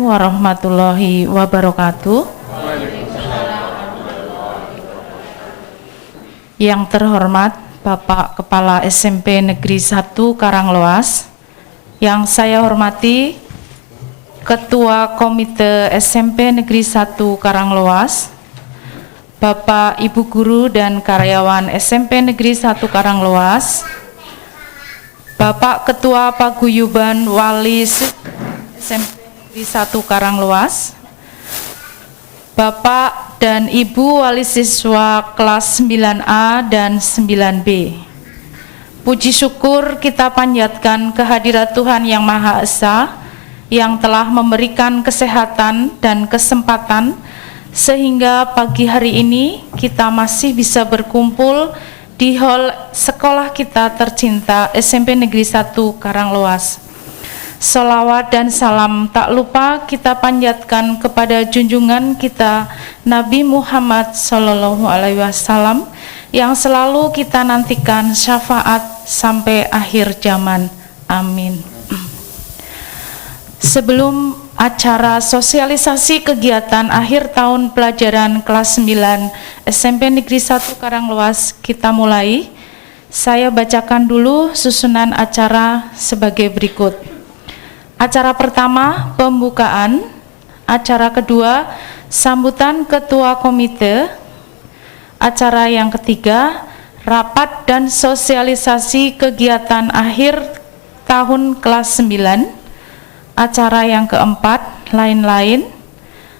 warahmatullahi wabarakatuh. Yang terhormat Bapak Kepala SMP Negeri 1 Karanglewas, yang saya hormati Ketua Komite SMP Negeri 1 Karanglewas, Bapak, Ibu Guru dan karyawan SMP Negeri 1 Karanglewas, Bapak Ketua Paguyuban Wali SMP Negeri 1 Karanglewas, Bapak dan Ibu Wali Siswa kelas 9A dan 9B. Puji syukur kita panjatkan kehadirat Tuhan Yang Maha Esa yang telah memberikan kesehatan dan kesempatan sehingga pagi hari ini kita masih bisa berkumpul di hall sekolah kita tercinta SMP Negeri 1 Karanglewas. Sholawat dan salam tak lupa kita panjatkan kepada junjungan kita Nabi Muhammad SAW yang selalu kita nantikan syafaat sampai akhir zaman. Amin. Sebelum acara sosialisasi kegiatan akhir tahun pelajaran kelas 9 SMP Negeri 1 Karanglewas kita mulai, saya bacakan dulu susunan acara sebagai berikut. Acara pertama, pembukaan. Acara kedua, sambutan ketua komite. Acara yang ketiga, rapat dan sosialisasi kegiatan akhir tahun kelas 9. Acara yang keempat, lain-lain.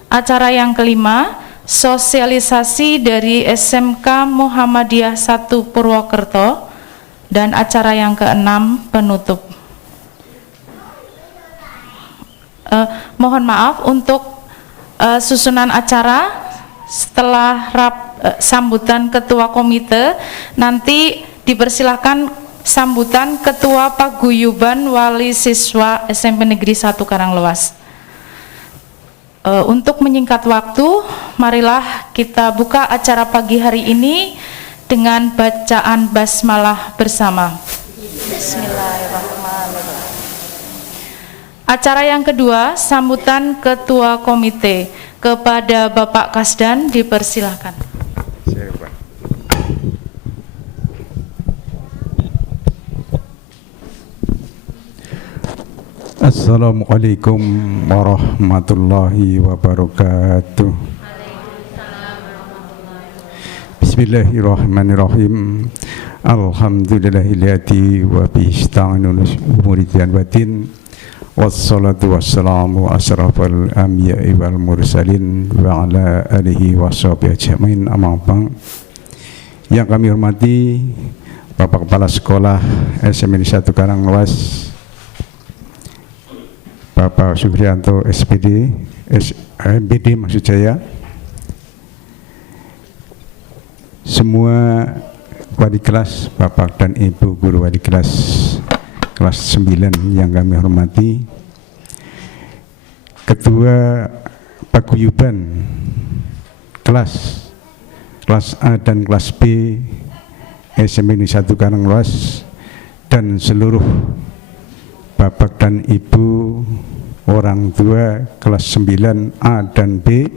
Acara yang kelima, sosialisasi dari SMK Muhammadiyah 1 Purwokerto. Dan acara yang keenam, penutup. Mohon maaf untuk susunan acara setelah sambutan ketua komite, nanti dipersilakan sambutan ketua paguyuban wali siswa SMP Negeri 1 Karanglewas. Untuk menyingkat waktu, marilah kita buka acara pagi hari ini dengan bacaan basmalah bersama. Bismillahirrahmanirrahim. Acara yang kedua, sambutan ketua komite. Kepada Bapak Kasdan dipersilakan. Assalamualaikum warahmatullahi wabarakatuh. Bismillahirrahmanirrahim. Alhamdulillahilladzi wa bihi ista'anu umuri batin. Wassalatu wassalamu asrafal anbiya'i wal mursalin wa ala alihi washabihi ajmain, amma ba'd. Yang kami hormati Bapak Kepala Sekolah SMP 1 Karanglewas, Bapak Supriyanto SPD, MPD maksud saya, semua wali kelas, Bapak dan Ibu guru wali kelas 9 yang kami hormati, Ketua Paguyuban kelas A dan kelas B SMP 1 Karanglewas, dan seluruh Bapak dan Ibu orang tua kelas 9A dan B.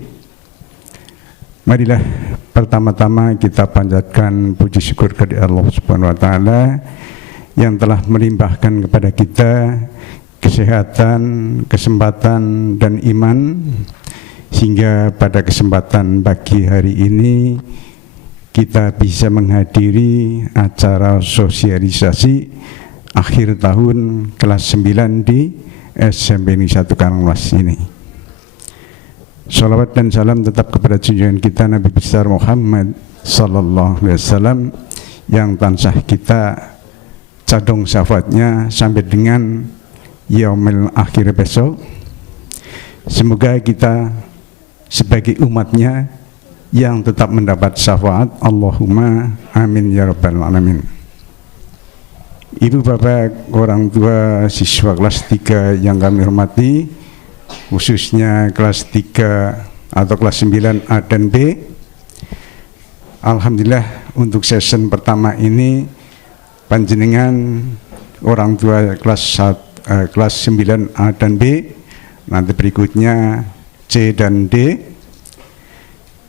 Marilah pertama-tama kita panjatkan puji syukur kepada Allah Subhanahu wa taala yang telah melimpahkan kepada kita kesehatan, kesempatan dan iman, sehingga pada kesempatan pagi hari ini kita bisa menghadiri acara sosialisasi akhir tahun kelas 9 di SMP Negeri 1 Karanglewas ini. Sholawat dan salam tetap kepada junjungan kita Nabi besar Muhammad sallallahu alaihi wasallam yang tansah kita cadong syafaatnya sampai dengan yaumil akhir besok. Semoga kita sebagai umatnya yang tetap mendapat syafaat. Allahumma amin ya rabbal alamin. Ibu bapak orang tua siswa kelas 3 yang kami hormati, khususnya kelas 3 atau kelas 9A dan B, alhamdulillah untuk session pertama ini panjenengan orang tua kelas 9A dan B nanti berikutnya C dan D,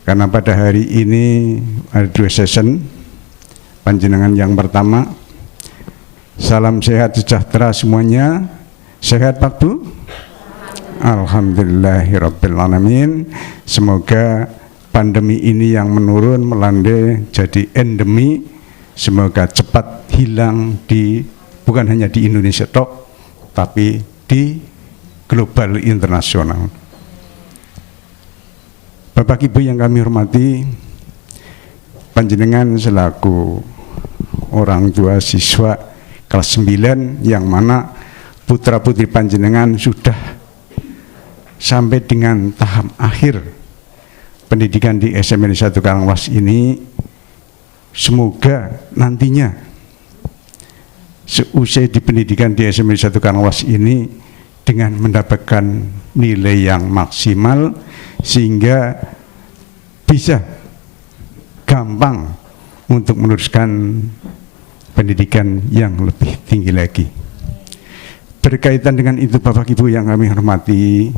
karena pada hari ini ada 2 session. Panjenengan yang pertama, salam sehat sejahtera semuanya. Sehat Pak Bu? Alhamdulillahirrabbilalamin. Semoga pandemi ini yang menurun melandai jadi endemi, semoga cepat hilang bukan hanya di Indonesia tok, tapi di global internasional. Bapak Ibu yang kami hormati, panjenengan selaku orang tua siswa kelas 9 yang mana putra putri panjenengan sudah sampai dengan tahap akhir pendidikan di SMN 1 Karanglewas ini, semoga nantinya seusai di pendidikan di SMN 1 Karanglewas ini dengan mendapatkan nilai yang maksimal sehingga bisa gampang untuk meneruskan pendidikan yang lebih tinggi lagi. Berkaitan dengan itu Bapak Ibu yang kami hormati,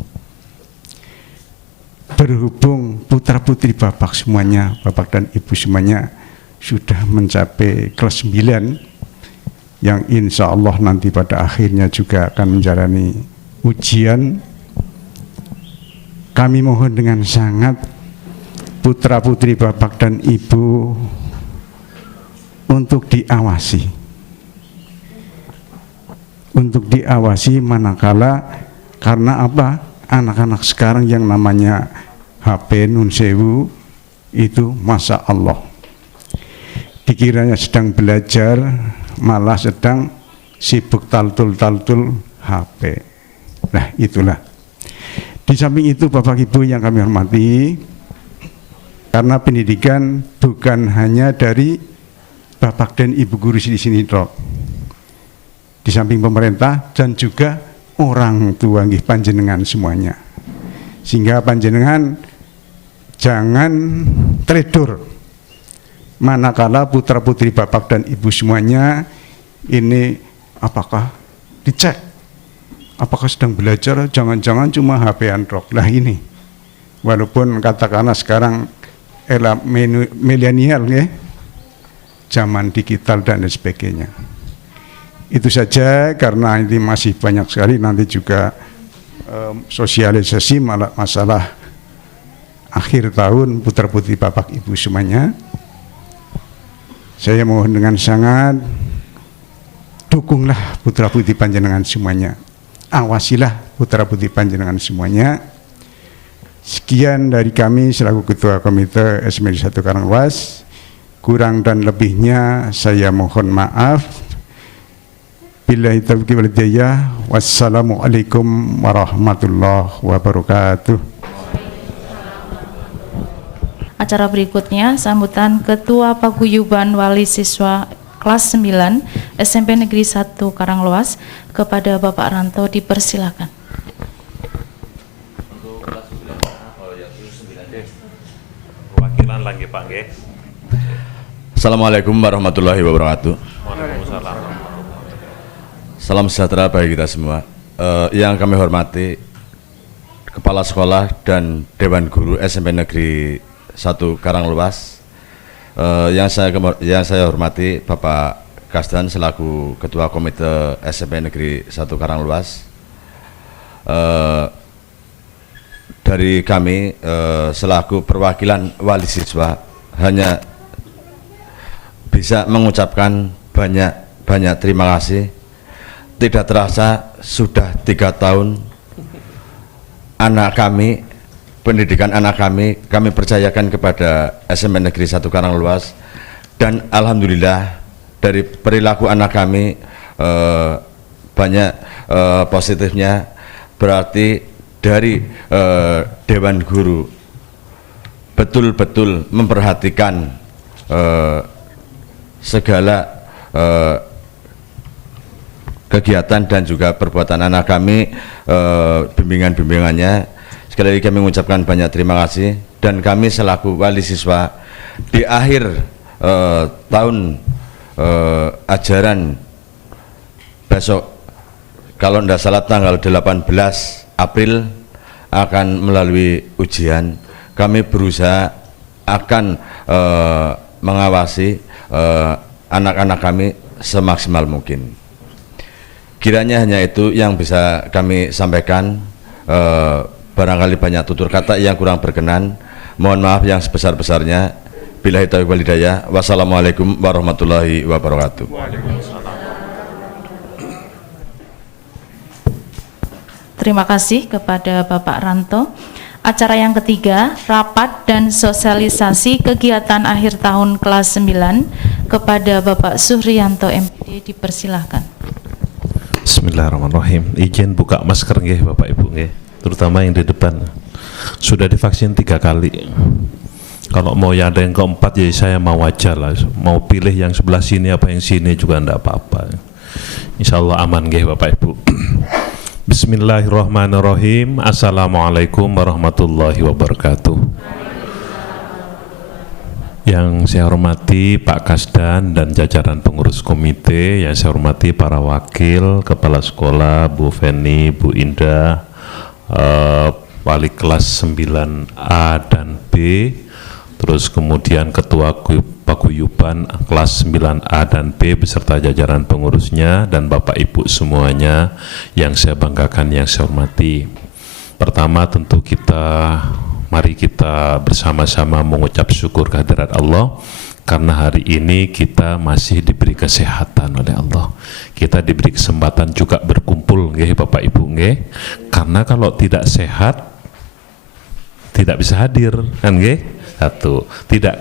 berhubung putra putri Bapak semuanya, Bapak dan Ibu semuanya sudah mencapai kelas 9 yang insya Allah nanti pada akhirnya juga akan menjalani ujian, kami mohon dengan sangat putra putri Bapak dan Ibu untuk diawasi manakala, karena apa, anak-anak sekarang yang namanya HP nun sewu itu Masya Allah, dikiranya sedang belajar malah sedang sibuk taltul HP. Nah itulah. Di samping itu Bapak Ibu yang kami hormati, karena pendidikan bukan hanya dari Bapak dan Ibu guru di sini toh, di samping pemerintah dan juga orang tua nggih panjenengan semuanya, sehingga panjenengan jangan teledor manakala putra putri Bapak dan Ibu semuanya ini apakah dicek apakah sedang belajar, jangan-jangan cuma HP Android. Lah ini walaupun katakanlah sekarang era milenial ya, zaman digital dan lain sebagainya. Itu saja, karena ini masih banyak sekali nanti juga sosialisasi masalah akhir tahun putra putri Bapak Ibu semuanya. Saya mohon dengan sangat dukunglah putra putri panjenengan semuanya, awasilah putra putri panjenengan semuanya. Sekian dari kami selaku Ketua Komite SMN 1 Karanglewas. Kurang dan lebihnya saya mohon maaf. Billahi taufiq wal hidayah. Wassalamualaikum warahmatullahi wabarakatuh. Acara berikutnya sambutan Ketua Paguyuban Wali Siswa kelas 9 SMP Negeri 1 Karanglewas kepada Bapak Ranto, dipersilakan. Untuk kelas 9A, kalau yang 9D, perwakilan lagi Pak Nge. Assalamualaikum warahmatullahi wabarakatuh. Waalaikumsalam. Salam sejahtera bagi kita semua. Yang kami hormati Kepala Sekolah dan Dewan Guru SMP Negeri 1 Karanglewas. Yang saya hormati Bapak Kasdan selaku Ketua Komite SMP Negeri 1 Karanglewas. Dari kami selaku perwakilan wali siswa hanya bisa mengucapkan banyak terima kasih. Tidak terasa sudah 3 tahun anak kami, pendidikan anak kami percayakan kepada SMN Negeri 1 Karanglewas, dan alhamdulillah dari perilaku anak kami banyak positifnya. Berarti dari Dewan Guru betul-betul memperhatikan segala kegiatan dan juga perbuatan anak kami, bimbingan-bimbingannya. Sekali lagi kami mengucapkan banyak terima kasih, dan kami selaku wali siswa di akhir tahun ajaran besok, kalau tidak salah tanggal 18 April akan melalui ujian. Kami berusaha akan mengawasi anak-anak kami semaksimal mungkin. Kiranya hanya itu yang bisa kami sampaikan. Barangkali banyak tutur kata yang kurang berkenan, mohon maaf yang sebesar-besarnya. Billahi taufiq wal hidayah. Wassalamualaikum warahmatullahi wabarakatuh. Terima kasih kepada Bapak Ranto. Acara yang ketiga, rapat dan sosialisasi kegiatan akhir tahun kelas 9 kepada Bapak Suhriyanto MPD, dipersilahkan. Bismillahirrahmanirrahim. Izin buka masker nggih Bapak Ibu nggih, terutama yang di depan. Sudah divaksin 3 kali. Kalau mau ada yang keempat ya saya mau aja lah. Mau pilih yang sebelah sini apa yang sini juga enggak apa-apa. Insya Allah aman nggih Bapak Ibu. Bismillahirrahmanirrahim. Assalamualaikum warahmatullahi wabarakatuh. Yang saya hormati Pak Kasdan dan jajaran pengurus komite, yang saya hormati para wakil, kepala sekolah, Bu Feni, Bu Indah, wali kelas 9A dan B, terus kemudian ketua paguyuban kelas 9A dan B beserta jajaran pengurusnya, dan Bapak Ibu semuanya yang saya banggakan, yang saya hormati. Pertama tentu mari kita bersama-sama mengucap syukur kehadirat Allah karena hari ini kita masih diberi kesehatan oleh Allah. Kita diberi kesempatan juga berkumpul nggih Bapak Ibu nggih. Karena kalau tidak sehat tidak bisa hadir kan nggih? Satu,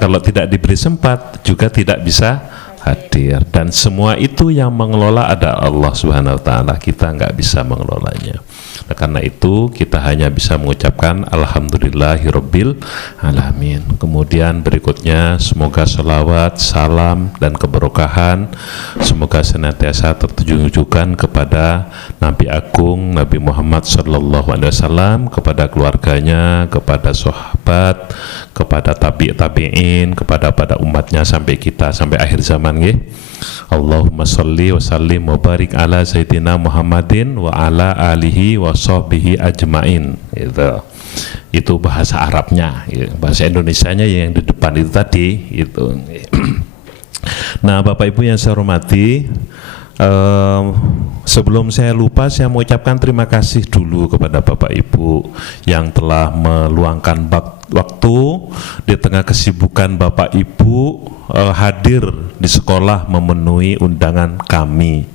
kalau tidak diberi sempat juga tidak bisa hadir, dan semua itu yang mengelola ada Allah Subhanahu wa taala, kita nggak bisa mengelolanya. Nah, karena itu kita hanya bisa mengucapkan alhamdulillahirabbil alamin. Kemudian berikutnya semoga selawat, salam dan keberkahan semoga senantiasa tertujukan kepada Nabi Agung Nabi Muhammad sallallahu alaihi wasallam, kepada keluarganya, kepada sahabat, kepada tabi'in, kepada umatnya sampai kita sampai akhir zaman nggih. Allahumma sholli wa sallim wa barik ala sayyidina Muhammadin wa ala alihi wa sahbihi ajmain. Itu bahasa Arabnya, bahasa Indonesianya yang di depan itu tadi itu. Nah, Bapak Ibu yang saya hormati, sebelum saya lupa, saya mengucapkan terima kasih dulu kepada Bapak Ibu yang telah meluangkan waktu di tengah kesibukan Bapak Ibu hadir di sekolah memenuhi undangan kami.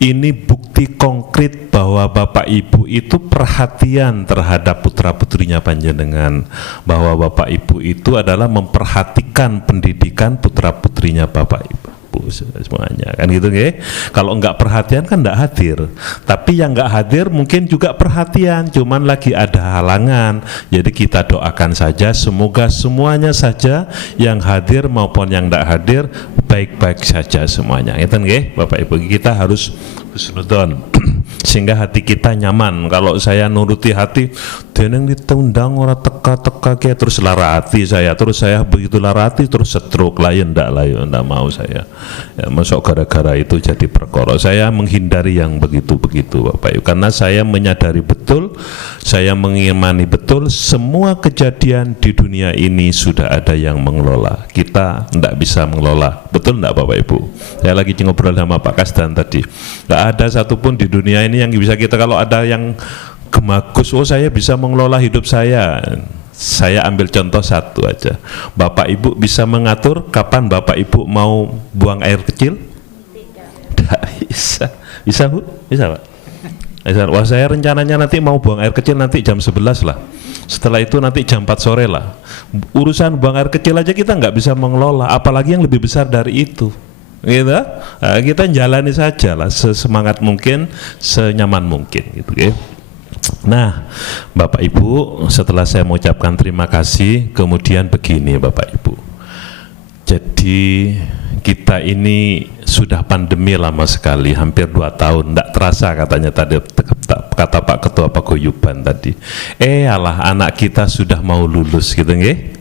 Ini bukti konkret bahwa Bapak Ibu itu perhatian terhadap putra-putrinya panjenengan, bahwa Bapak Ibu itu adalah memperhatikan pendidikan putra-putrinya Bapak Ibu semuanya, kan gitu nggih. Kalau enggak perhatian kan enggak hadir. Tapi yang enggak hadir mungkin juga perhatian, cuman lagi ada halangan. Jadi kita doakan saja semoga semuanya saja yang hadir maupun yang enggak hadir baik-baik saja semuanya. Gitu nggih, Bapak Ibu, kita harus husnudon sehingga hati kita nyaman. Kalau saya nuruti hati, deneng ditundang ora teka-teka kayak terus lara hati saya, terus saya begitu lara hati terus stroke lain ndak mau saya. Ya, masuk gara-gara itu jadi perkara. Saya menghindari yang begitu-begitu Bapak Ibu, karena saya menyadari betul, saya mengimani betul semua kejadian di dunia ini sudah ada yang mengelola. Kita ndak bisa mengelola. Betul ndak Bapak Ibu? Saya lagi ngobrol sama Pak Kasdan tadi. Nggak ada satupun di dunia ini yang bisa kita, kalau ada yang gemagus, oh saya bisa mengelola hidup saya. Saya ambil contoh satu aja. Bapak Ibu bisa mengatur kapan Bapak Ibu mau buang air kecil? Tidak bisa. Bisa Bu? Bisa Pak? Bisa. Wah, saya rencananya nanti mau buang air kecil nanti jam 11 lah. Setelah itu nanti jam 4 sore lah. Urusan buang air kecil aja kita nggak bisa mengelola, apalagi yang lebih besar dari itu. Gitu, nah, kita jalani saja lah sesemangat mungkin, senyaman mungkin gitu ya. Nah, Bapak Ibu, setelah saya mengucapkan terima kasih, kemudian begini Bapak Ibu. Jadi kita ini sudah pandemi lama sekali, hampir 2 tahun, tidak terasa katanya tadi, kata Pak Ketua Paguyuban tadi. Alah anak kita sudah mau lulus gitu nggih.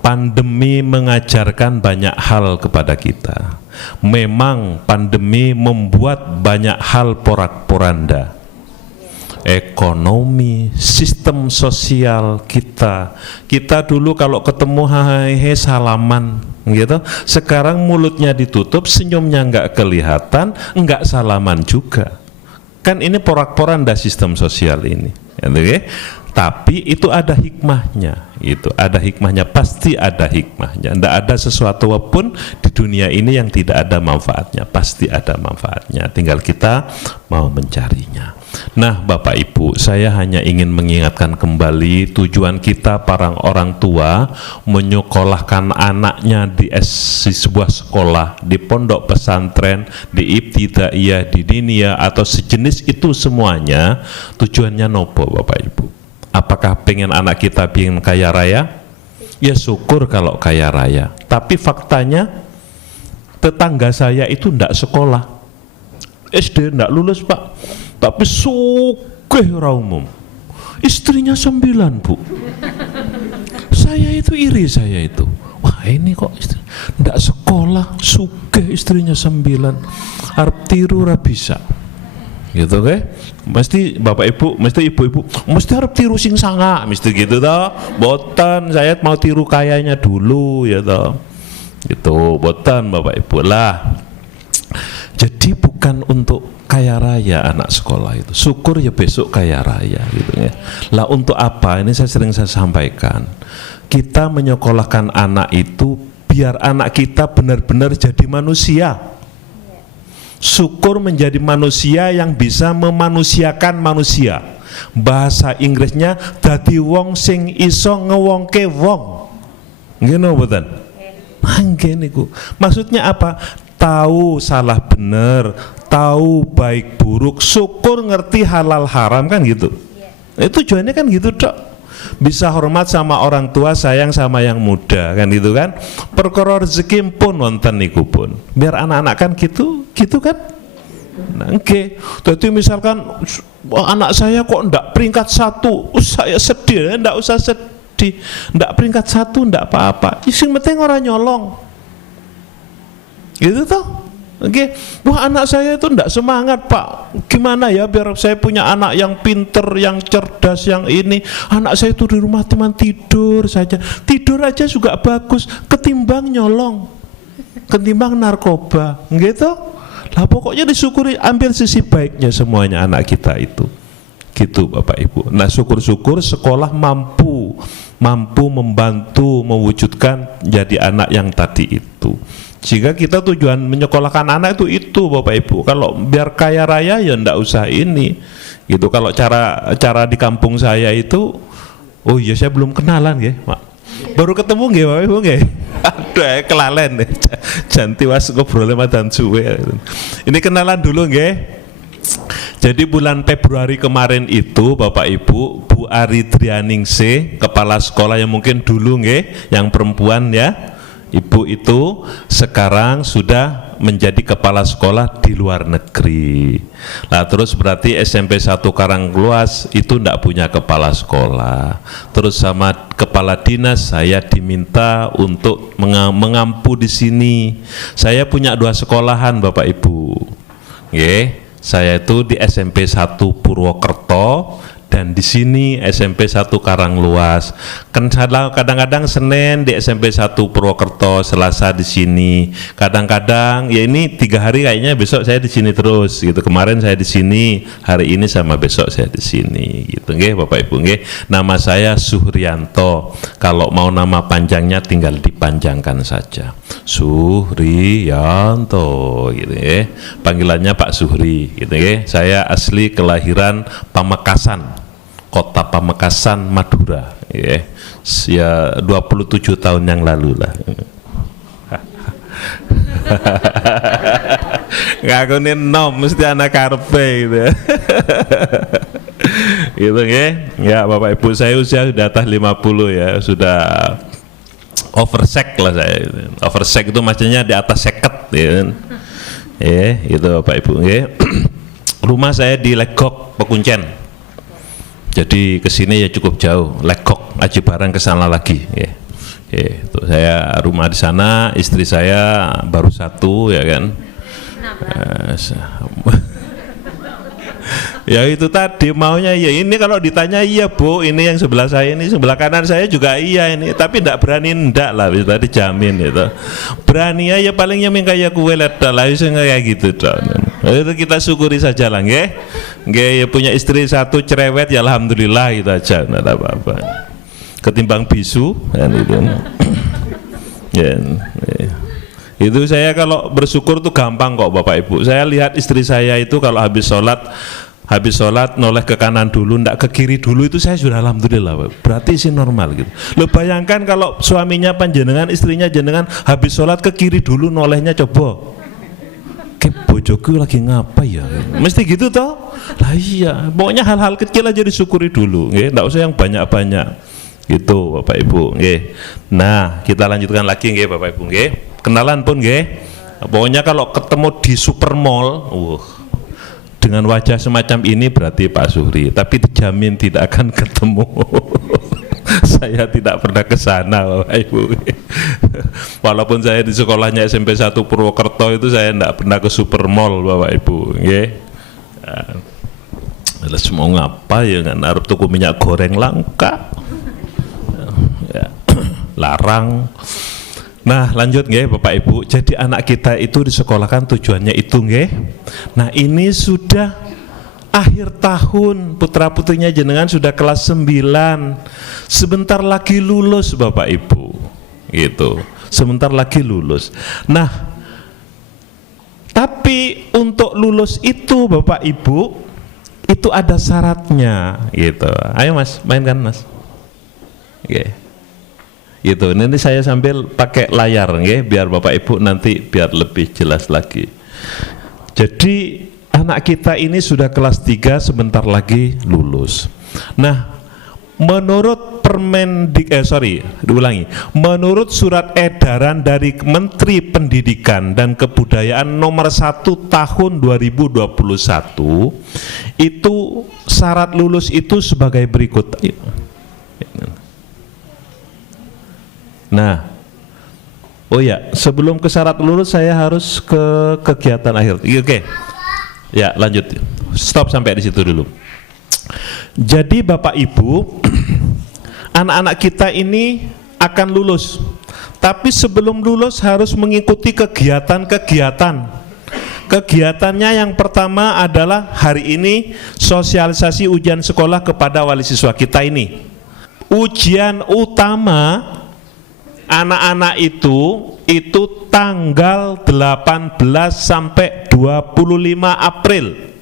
Pandemi mengajarkan banyak hal kepada kita. Memang pandemi membuat banyak hal porak-poranda. ekonomi, sistem sosial kita. Kita dulu kalau ketemu hai salaman gitu. Sekarang mulutnya ditutup, senyumnya nggak kelihatan, nggak salaman juga. Kan ini porak-poranda sistem sosial ini. Okay? Tapi itu ada hikmahnya, itu ada hikmahnya, pasti ada hikmahnya. Tidak ada sesuatu pun di dunia ini yang tidak ada manfaatnya, pasti ada manfaatnya. Tinggal kita mau mencarinya. Nah, Bapak Ibu, saya hanya ingin mengingatkan kembali tujuan kita para orang tua menyekolahkan anaknya di sebuah sekolah, di pondok pesantren, di ibtidaiyah, di diniyah atau sejenis itu semuanya. Tujuannya nopo, Bapak Ibu? Apakah pengen anak kita pengen kaya raya? Ya syukur kalau kaya raya. Tapi faktanya tetangga saya itu ndak sekolah, SD ndak lulus Pak, tapi sugih ora umum, istrinya 9 Bu. Saya itu iri, saya itu, wah ini kok istri ndak sekolah, sugih istrinya 9, arep tiru ora bisa. Gitu kan? Mesti Bapak Ibu, mesti ibu-ibu, mesti harus tiru sing sanga, mesti gitu toh. Boten, saya mau tiru kayanya dulu ya toh. Gitu, boten Bapak Ibu lah. Jadi bukan untuk kaya raya anak sekolah itu. Syukur ya besok kaya raya gitu ya. Lah untuk apa? Ini saya sering sampaikan. Kita menyekolahkan anak itu biar anak kita benar-benar jadi manusia. Syukur menjadi manusia yang bisa memanusiakan manusia. Bahasa Inggrisnya dadi wong sing iso ngewongke wong. Ngene mboten? Mangke niku. Maksudnya apa? Tahu salah benar, tahu baik buruk, syukur ngerti halal haram kan gitu. Itu tujuannya kan gitu, Dok. Bisa hormat sama orang tua, sayang sama yang muda kan gitu kan. Perkara rezeki pun wonten niku pun. Biar anak-anak kan gitu kan. Nah, oke. Jadi misalkan anak saya kok ndak peringkat 1, saya sedih, ndak usah sedih. Ndak peringkat 1 ndak apa-apa. Sing penting ora nyolong. Gitu toh. Oke, wah anak saya itu enggak semangat Pak. Gimana ya biar saya punya anak yang pinter, yang cerdas, yang ini. Anak saya itu di rumah teman tidur saja. Tidur aja juga bagus, ketimbang nyolong, ketimbang narkoba, gitu. Lah pokoknya disyukuri, ambil sisi baiknya semuanya anak kita itu. Gitu Bapak Ibu. Nah syukur-syukur sekolah mampu membantu mewujudkan jadi anak yang tadi itu. Jika kita tujuan menyekolahkan anak itu Bapak Ibu. Kalau biar kaya raya ya ndak usah ini gitu. Kalau cara di kampung saya itu, oh iya saya belum kenalan ya Mak. Baru ketemu nggih Bapak Ibu nggih. Aduh kelalen nih. Janti was ngobrol dan suwe. Ini kenalan dulu nggih. Jadi bulan Februari kemarin itu Bapak Ibu, Bu Ari Trianingsih, kepala sekolah yang mungkin dulu nggih, yang perempuan ya. Ibu itu sekarang sudah menjadi kepala sekolah di luar negeri. Nah terus berarti SMP 1 Karangluas itu tidak punya kepala sekolah. Terus sama kepala dinas saya diminta untuk mengampu di sini. Saya punya 2 sekolahan Bapak Ibu. Saya itu di SMP 1 Purwokerto dan di sini SMP 1 Karangluas. Kadang-kadang Senin di SMP 1 Purwokerto, Selasa di sini. Kadang-kadang ya ini 3 hari kayaknya besok saya di sini terus gitu. Kemarin saya di sini, hari ini sama besok saya di sini gitu nggih Bapak Ibu nggih. Nama saya Suhrianto. Kalau mau nama panjangnya tinggal dipanjangkan saja. Suhrianto gitu ya. Panggilannya Pak Suhri gitu ya. Saya asli kelahiran Pamekasan. Kota Pamekasan, Madura ya 27 tahun yang lalu lah. Ngakuni nom mesti anak karpe gitu. Gitu ya Bapak Ibu, saya usia sudah atas 50 ya, sudah oversek lah saya. Oversek itu maksudnya di atas 50 ya. Itu Bapak Ibu ya. Rumah saya di Legok, Pekuncen. Jadi kesini ya cukup jauh, Legok, Aji Barang kesana lagi. Itu saya rumah di sana, istri saya baru 1 ya kan. Ya itu tadi maunya iya. Ini kalau ditanya iya Bu, ini yang sebelah saya ini, sebelah kanan saya juga iya ini. Tapi tidak berani ndak lah, tadi jamin itu. Berani ya palingnya mengkaya kue ledak lah, kayak gitu. Itu kita syukuri saja lah, nggih. Nggih, ya punya istri satu cerewet ya alhamdulillah itu aja, enggak ada apa-apa. Ketimbang bisu kan itu. Ya. Itu saya kalau bersyukur tuh gampang kok Bapak Ibu. Saya lihat istri saya itu kalau habis sholat noleh ke kanan dulu, ndak ke kiri dulu, itu saya sudah alhamdulillah. Berarti sih normal gitu. Lo bayangkan kalau suaminya panjenengan, istrinya jenengan habis sholat ke kiri dulu nolehnya, coba. Bojoku lagi ngapa ya? Mesti gitu toh? Lah iya, pokoknya hal-hal kecil aja disyukuri dulu, nggih. Ndak usah yang banyak-banyak. Gitu Bapak Ibu, nggih. Nah, kita lanjutkan lagi nggih Bapak Ibu, nggih. Kenalan pun nggih. Pokoknya kalau ketemu di supermall, dengan wajah semacam ini berarti Pak Suhri, tapi dijamin tidak akan ketemu. Saya tidak pernah ke sana Bapak Ibu. Walaupun saya di sekolahnya SMP 1 Purwokerto itu saya tidak pernah ke supermall Bapak Ibu, nggih. Terus mau ngapa ya, kan arep tuku minyak goreng langka. Ya, larang. Nah lanjut nggih Bapak Ibu, jadi anak kita itu disekolahkan tujuannya itu nggih. Nah ini sudah akhir tahun, putra putrinya jenengan sudah kelas 9, sebentar lagi lulus Bapak Ibu, gitu, sebentar lagi lulus. Nah tapi untuk lulus itu Bapak Ibu itu ada syaratnya, gitu. Ayo Mas, mainkan Mas. Oke. Gitu. Nanti saya sambil pakai layar nggih, biar Bapak Ibu nanti biar lebih jelas lagi. Jadi anak kita ini sudah kelas 3, sebentar lagi lulus. Nah, menurut menurut surat edaran dari Menteri Pendidikan dan Kebudayaan nomor 1 tahun 2021 itu syarat lulus itu sebagai berikut. Nah, oh ya, sebelum ke syarat lulus saya harus ke kegiatan akhir. Oke, ya lanjut. Stop sampai di situ dulu. Jadi Bapak Ibu, anak-anak kita ini akan lulus. Tapi sebelum lulus harus mengikuti kegiatan-kegiatan. Kegiatannya yang pertama adalah hari ini sosialisasi ujian sekolah kepada wali siswa kita ini. Ujian utama anak-anak itu tanggal 18 sampai 25 April.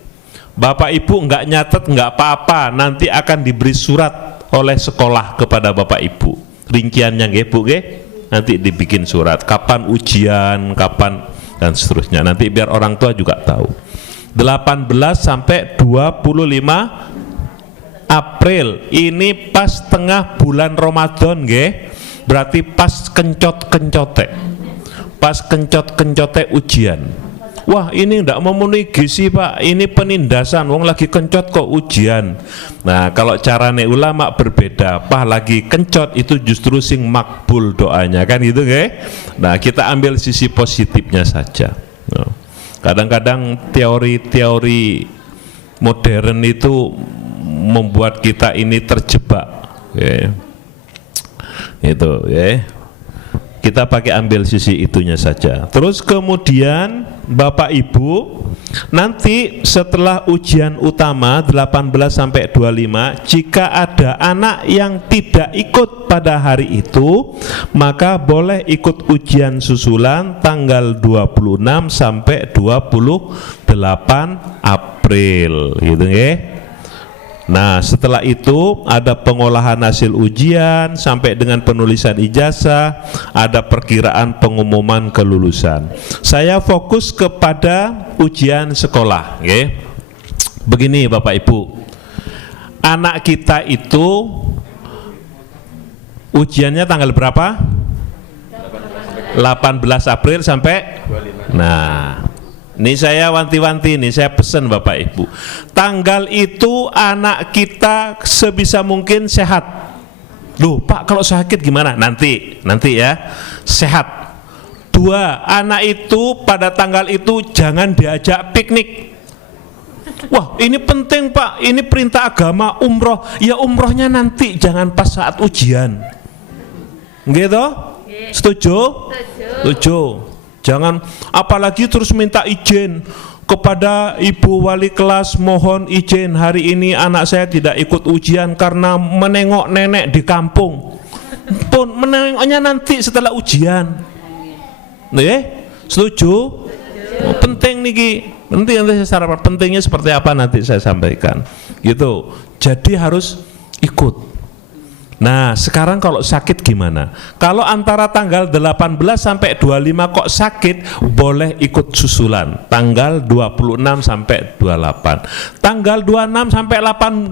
Bapak Ibu enggak nyatet enggak apa-apa, nanti akan diberi surat oleh sekolah kepada Bapak Ibu. Rinciannya nggih Bu nggih, nanti dibikin surat kapan ujian, kapan dan seterusnya. Nanti biar orang tua juga tahu. 18 sampai 25 April ini pas tengah bulan Ramadan nggih. Berarti pas kencot-kencote, pas kencot-kencote ujian. Wah ini ndak memenuhi gizi Pak, ini penindasan, wong lagi kencot kok ujian. Nah kalau carane ulama berbeda, pas lagi kencot itu justru sing makbul doanya kan gitu nggih. Nah kita ambil sisi positifnya saja. Kadang-kadang teori-teori modern itu membuat kita ini terjebak. Itu ya, kita pakai ambil sisi itunya saja. Terus kemudian Bapak Ibu nanti setelah ujian utama 18 sampai 25, jika ada anak yang tidak ikut pada hari itu, maka boleh ikut ujian susulan tanggal 26 sampai 28 April gitu ya. Nah setelah itu ada pengolahan hasil ujian sampai dengan penulisan ijazah, ada perkiraan pengumuman kelulusan. Saya fokus kepada ujian sekolah, okay? Begini Bapak Ibu, anak kita itu ujiannya tanggal berapa? 18 April sampai 25. Nah ini saya wanti-wanti, ini saya pesan Bapak Ibu, tanggal itu anak kita sebisa mungkin sehat. Loh Pak kalau sakit gimana? Nanti ya, sehat. 2, anak itu pada tanggal itu jangan diajak piknik. Wah, ini penting Pak, ini perintah agama umroh. Ya umrohnya nanti, jangan pas saat ujian. Gitu? Setuju? Setuju. Jangan apalagi terus minta izin kepada ibu wali kelas, mohon izin hari ini anak saya tidak ikut ujian karena menengok nenek di kampung. Pun menengoknya nanti setelah ujian. Setuju? Oh, penting niki. Nanti secara pentingnya seperti apa nanti saya sampaikan. Gitu. Jadi harus ikut. Nah, sekarang kalau sakit gimana? Kalau antara tanggal 18 sampai 25 kok sakit, boleh ikut susulan. Tanggal 26 sampai 28. Tanggal 26 sampai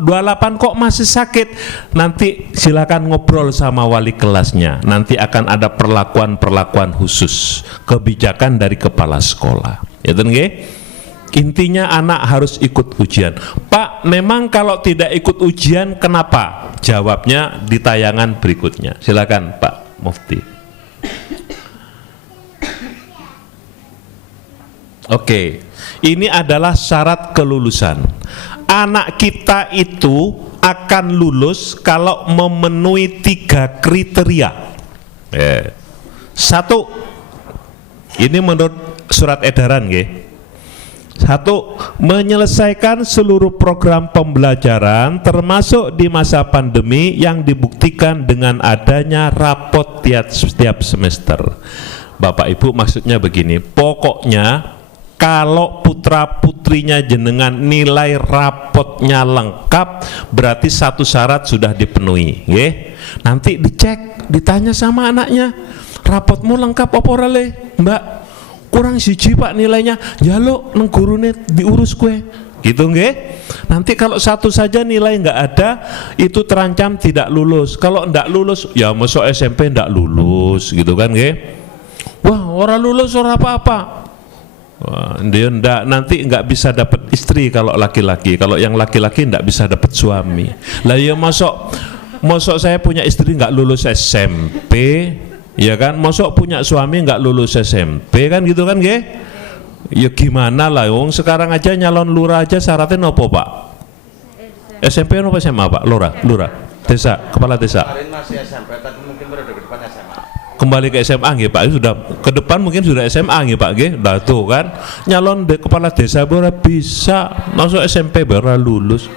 28 kok masih sakit, nanti silakan ngobrol sama wali kelasnya. Nanti akan ada perlakuan-perlakuan khusus, kebijakan dari kepala sekolah. Ya nggih? Intinya anak harus ikut ujian. Pak, memang kalau tidak ikut ujian kenapa? Jawabnya di tayangan berikutnya. Silakan Pak Mufti. Oke, ini adalah syarat kelulusan. Anak kita itu akan lulus kalau memenuhi 3 kriteria. Satu, ini menurut surat edaran nggih. 1. Menyelesaikan seluruh program pembelajaran termasuk di masa pandemi yang dibuktikan dengan adanya rapot setiap semester. Bapak Ibu maksudnya begini, pokoknya kalau putra putrinya jenengan nilai rapotnya lengkap, berarti satu syarat sudah dipenuhi. Nanti dicek, ditanya sama anaknya, rapotmu lengkap apa ora le, Mbak? Kurang siji Pak nilainya, ya lo neng gurune diurus kue, gitu nggih. Nanti kalau satu saja nilai nggak ada, itu terancam tidak lulus. Kalau ndak lulus, ya masuk SMP ndak lulus, gitu kan nggih. Wah, orang lulus orang apa-apa. Wah, dia ndak, nanti nggak bisa dapat istri kalau laki-laki. Kalau yang laki-laki ndak bisa dapat suami. Lah ya masuk saya punya istri nggak lulus SMP. Ya kan, mosok punya suami nggak lulus SMP kan gitu kan nggih? Ya gimana lah, wong sekarang aja nyalon lurah aja syaratnya nopo Pak? SMP nopo SMA Pak? Lurah, desa, kepala desa. Kemarin masih SMP, tapi mungkin periode ke depan SMA. Kembali ke SMA nggih Pak, sudah ke depan mungkin sudah SMA nggih Pak nggih. Lah tuh kan, nyalon kepala desa baru bisa, masuk SMP baru lulus.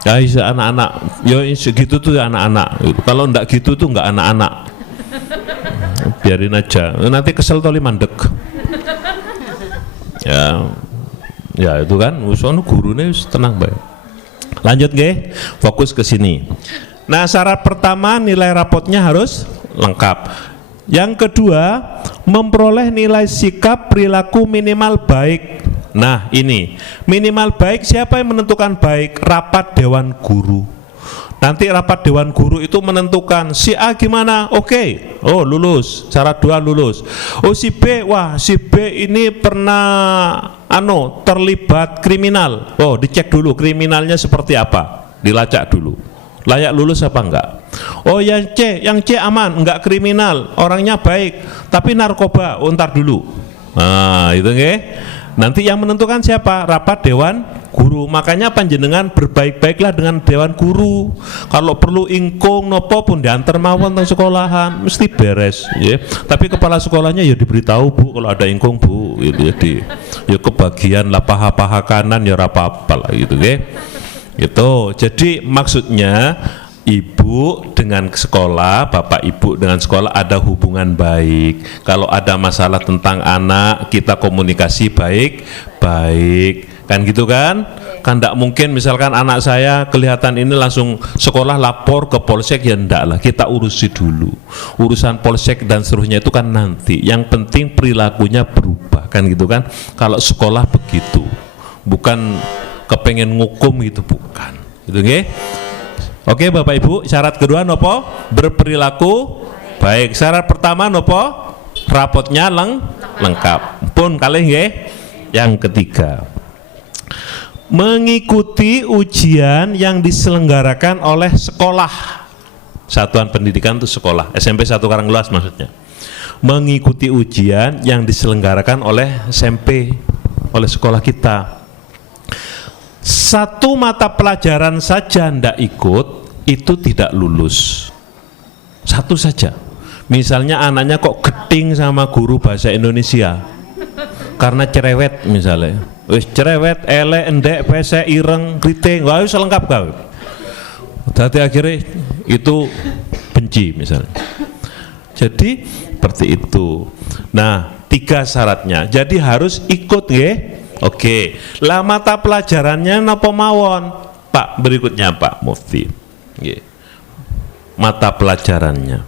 Guys, anak-anak, ya segitu tuh anak-anak. Kalau enggak gitu tuh enggak anak-anak. Biarin aja. Nanti kesel toli mandek. Ya itu kan. Soalnya gurunya tenang baik. Lanjut nggih, fokus ke sini. Nah, syarat pertama nilai rapotnya harus lengkap. Yang kedua, memperoleh nilai sikap perilaku minimal baik. Nah ini minimal baik, siapa yang menentukan baik? Rapat Dewan Guru. Nanti rapat Dewan Guru itu menentukan si A gimana, oke, oh lulus, syarat 2 lulus. Oh si B, wah si B ini pernah terlibat kriminal. Oh dicek dulu kriminalnya seperti apa, dilacak dulu, layak lulus apa enggak. Oh yang C aman, enggak kriminal, orangnya baik, tapi narkoba, oh ntar dulu. Nah itu nggih. Nanti yang menentukan siapa? Rapat Dewan Guru. Makanya panjenengan berbaik-baiklah dengan Dewan Guru. Kalau perlu ingkung nopo pun diantar mawon teng sekolahan, mesti beres ya. Tapi kepala sekolahnya ya diberitahu Bu kalau ada ingkung Bu, gitu ya kebagian lah paha-paha kanan ya apa-apa lah gitu ya. Itu. Jadi maksudnya ibu dengan sekolah, bapak ibu dengan sekolah ada hubungan baik. Kalau ada masalah tentang anak, kita komunikasi baik-baik, kan gitu kan? Kan tidak mungkin misalkan anak saya kelihatan ini langsung sekolah lapor ke polsek, ya enggak lah, kita urusi dulu. Urusan polsek dan seterusnya itu kan nanti. Yang penting perilakunya berubah, kan gitu kan? Kalau sekolah begitu, bukan kepengen ngukum gitu, bukan. Gitu nggih? Oke Bapak Ibu, syarat kedua nopo? Berperilaku baik. Syarat pertama nopo? Rapotnya lengkap. Pun kalih nggih. Yang ketiga, mengikuti ujian yang diselenggarakan oleh sekolah. Satuan pendidikan itu sekolah, SMP 1 Karangluas maksudnya. Mengikuti ujian yang diselenggarakan oleh SMP. oleh sekolah kita. Satu mata pelajaran saja ndak ikut, itu tidak lulus. Satu saja. Misalnya anaknya kok geting sama guru bahasa Indonesia karena cerewet misalnya. Wis cerewet, elek, endek, pesek, ireng, kriting, wah wis lengkap kau. Dadi akhirnya itu benci misalnya. Jadi seperti itu. Nah, 3 syaratnya. Jadi harus ikut nggih. Oke. Lah mata pelajarannya napa mawon? Pak, berikutnya Pak Mufti. Nggih. Mata pelajarannya.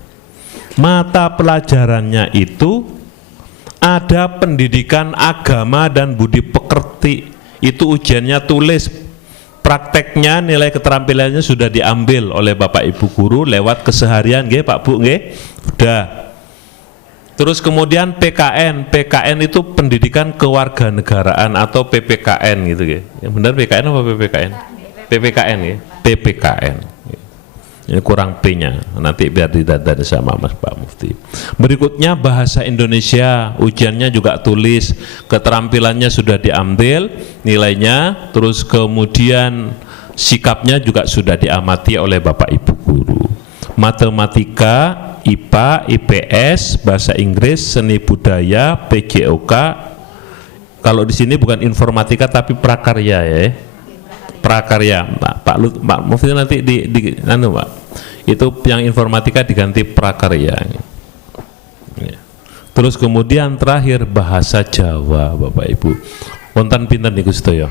Mata pelajarannya itu ada pendidikan agama dan budi pekerti. Itu ujiannya tulis. Prakteknya nilai keterampilannya sudah diambil oleh Bapak Ibu guru lewat keseharian nggih Pak Bu nggih. Sudah. Terus kemudian PKN. PKN itu pendidikan kewarganegaraan atau PPKN gitu nggih. Yang benar PKN apa PPKN? PPKN ya. PPKN. Ini kurang P-nya. Nanti biar didadani sama Mas Pak Mufti. Berikutnya bahasa Indonesia, ujiannya juga tulis, keterampilannya sudah diambil, nilainya, terus kemudian sikapnya juga sudah diamati oleh Bapak Ibu guru. Matematika, IPA, IPS, bahasa Inggris, seni budaya, PJOK. Kalau di sini bukan informatika tapi prakarya ya. Prakarya, Pak Mufti nanti di anu Pak. Itu yang informatika diganti prakarya. Ya. Terus kemudian terakhir bahasa Jawa Bapak Ibu. Wonten pinten niku sedaya?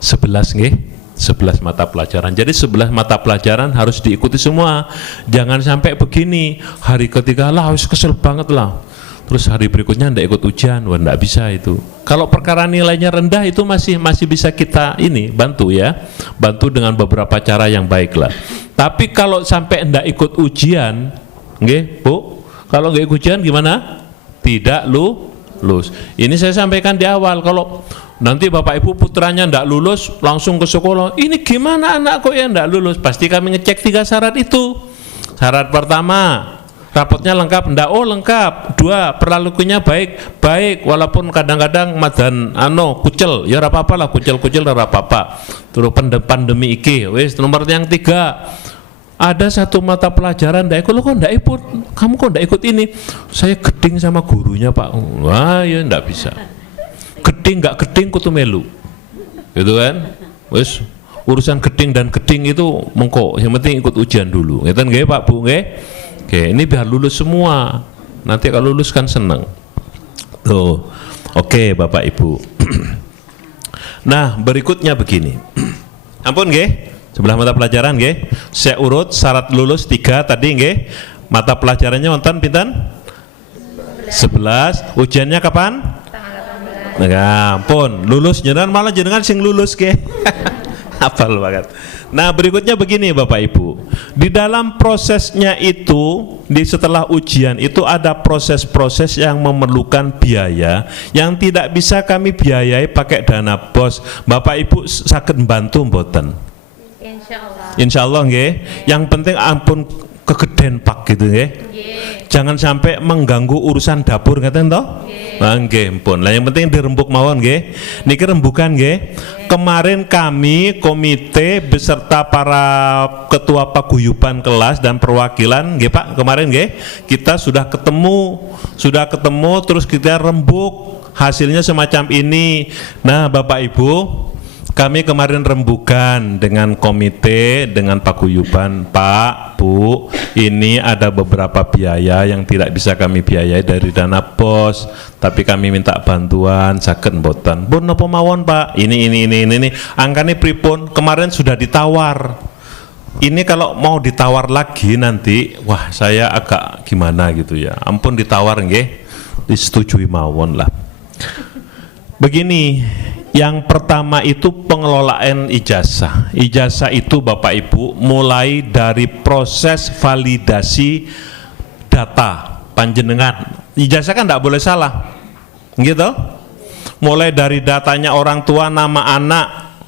11 nggih. 11 mata pelajaran. Jadi 11 mata pelajaran harus diikuti semua. Jangan sampai begini, hari ketiga lah harus kesel banget lah. Terus hari berikutnya ndak ikut ujian, wah ndak bisa itu. Kalau perkara nilainya rendah itu masih bisa kita ini bantu ya. Bantu dengan beberapa cara yang baik lah. Tapi kalau sampai ndak ikut ujian, nggih, Bu, kalau nggak ikut ujian gimana? Tidak lulus. Ini saya sampaikan di awal, kalau nanti Bapak Ibu putranya ndak lulus langsung ke sekolah, ini gimana anak kok ya ndak lulus? Pasti kami ngecek 3 syarat itu. Syarat pertama, rapotnya lengkap, ndak? Oh lengkap. 2, perilakunya baik, walaupun kadang-kadang madan kucel, ya ora apa-apa lah, kucel-kucel ora apa-apa. Terus pandemi iki, wis nomor yang 3. Ada satu mata pelajaran ndak ikut, lo kok ndak ikut? Kamu kok ndak ikut ini? Saya geding sama gurunya Pak. Wah ya ndak bisa. Geding nggak geding kudu melu, gitu kan? Wis urusan geding dan geding itu mengko, yang penting ikut ujian dulu. Ngeten nggih Pak Bu nggih? Oke, ini biar lulus semua. Nanti kalau lulus kan seneng. Tuh. Oke, Bapak Ibu. Nah, berikutnya begini. Ampun nggih? Sebelah mata pelajaran nggih. Saya urut syarat lulus 3 tadi nggih. Mata pelajarannya wonten pinten? 11. Ujiannya kapan? Nah, ampun, lulus jenengan malah jenengan sing lulus nggih. Hafal banget. Nah, berikutnya begini Bapak Ibu. Di dalam prosesnya itu, setelah ujian itu ada proses-proses yang memerlukan biaya yang tidak bisa kami biayai pakai dana BOS. Bapak Ibu saged bantu mboten? Insyaallah. Insyaallah nggih. Yang penting ampun kegeden Pak gitu nggih. Jangan sampai mengganggu urusan dapur ngaten toh? Nggih, pun. Lah yang penting dirembuk mawon nggih. Niki rembukan nggih. Kemarin kami komite beserta para ketua paguyuban kelas dan perwakilan nggih Pak, kemarin nggih, kita sudah ketemu terus kita rembuk hasilnya semacam ini. Nah, Bapak Ibu, kami kemarin rembukan dengan komite, dengan paguyuban, Pak, Bu, ini ada beberapa biaya yang tidak bisa kami biayai dari dana BOS, tapi kami minta bantuan, saged mboten? Pun napa mawon Pak? Ini. Angkane pripun? Kemarin sudah ditawar. Ini kalau mau ditawar lagi nanti, wah saya agak gimana gitu ya. Ampun ditawar nggih, disetujui mawon lah. Begini, yang pertama itu pengelolaan ijazah. Ijazah itu Bapak Ibu mulai dari proses validasi data panjenengan. Ijazah kan tidak boleh salah, gitu. Mulai dari datanya orang tua, nama anak,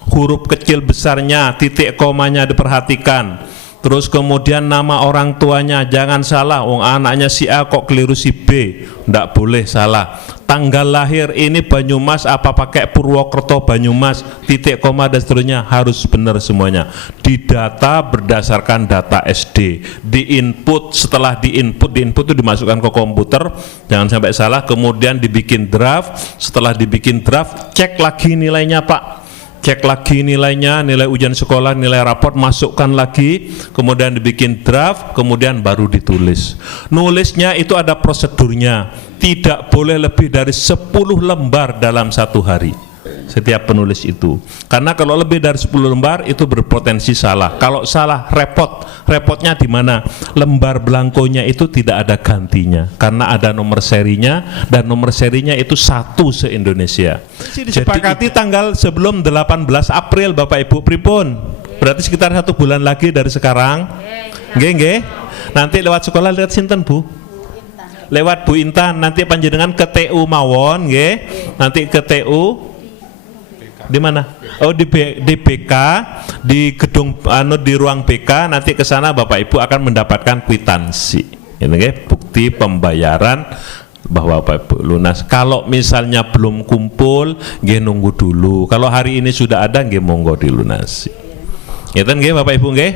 huruf kecil besarnya, titik komanya diperhatikan. Terus kemudian nama orang tuanya jangan salah, wong anaknya si A kok keliru si B, ndak boleh salah. Tanggal lahir ini Banyumas apa pakai Purwokerto Banyumas, titik koma dan seterusnya harus benar semuanya. Didata berdasarkan data SD, diinput, setelah diinput itu dimasukkan ke komputer, jangan sampai salah. Kemudian dibikin draft, setelah dibikin draft cek lagi nilainya Pak. Cek lagi nilainya, nilai ujian sekolah, nilai raport, masukkan lagi, kemudian dibikin draft, kemudian baru ditulis. Nulisnya itu ada prosedurnya, tidak boleh lebih dari 10 lembar dalam satu hari setiap penulis itu, karena kalau lebih dari 10 lembar itu berpotensi salah. Kalau salah repotnya di mana? Lembar belangkonya itu tidak ada gantinya karena ada nomor serinya, dan nomor serinya itu 1 se-Indonesia. Disepakati tanggal sebelum 18 April Bapak Ibu pripun? Berarti sekitar 1 bulan lagi dari sekarang. Nggih. Nanti lewat sekolah lihat sinten Bu? Lewat Bu Intan, nanti panjenengan ke TU mawon nggih. Nanti ke TU di mana? Oh di BK, di gedung di ruang BK, nanti ke sana Bapak Ibu akan mendapatkan kwitansi. Ini nggih, bukti pembayaran bahwa Bapak Ibu lunas. Kalau misalnya belum kumpul, nggih nunggu dulu. Kalau hari ini sudah ada, nggih monggo dilunasi. Ngeten nggih Bapak Ibu nggih?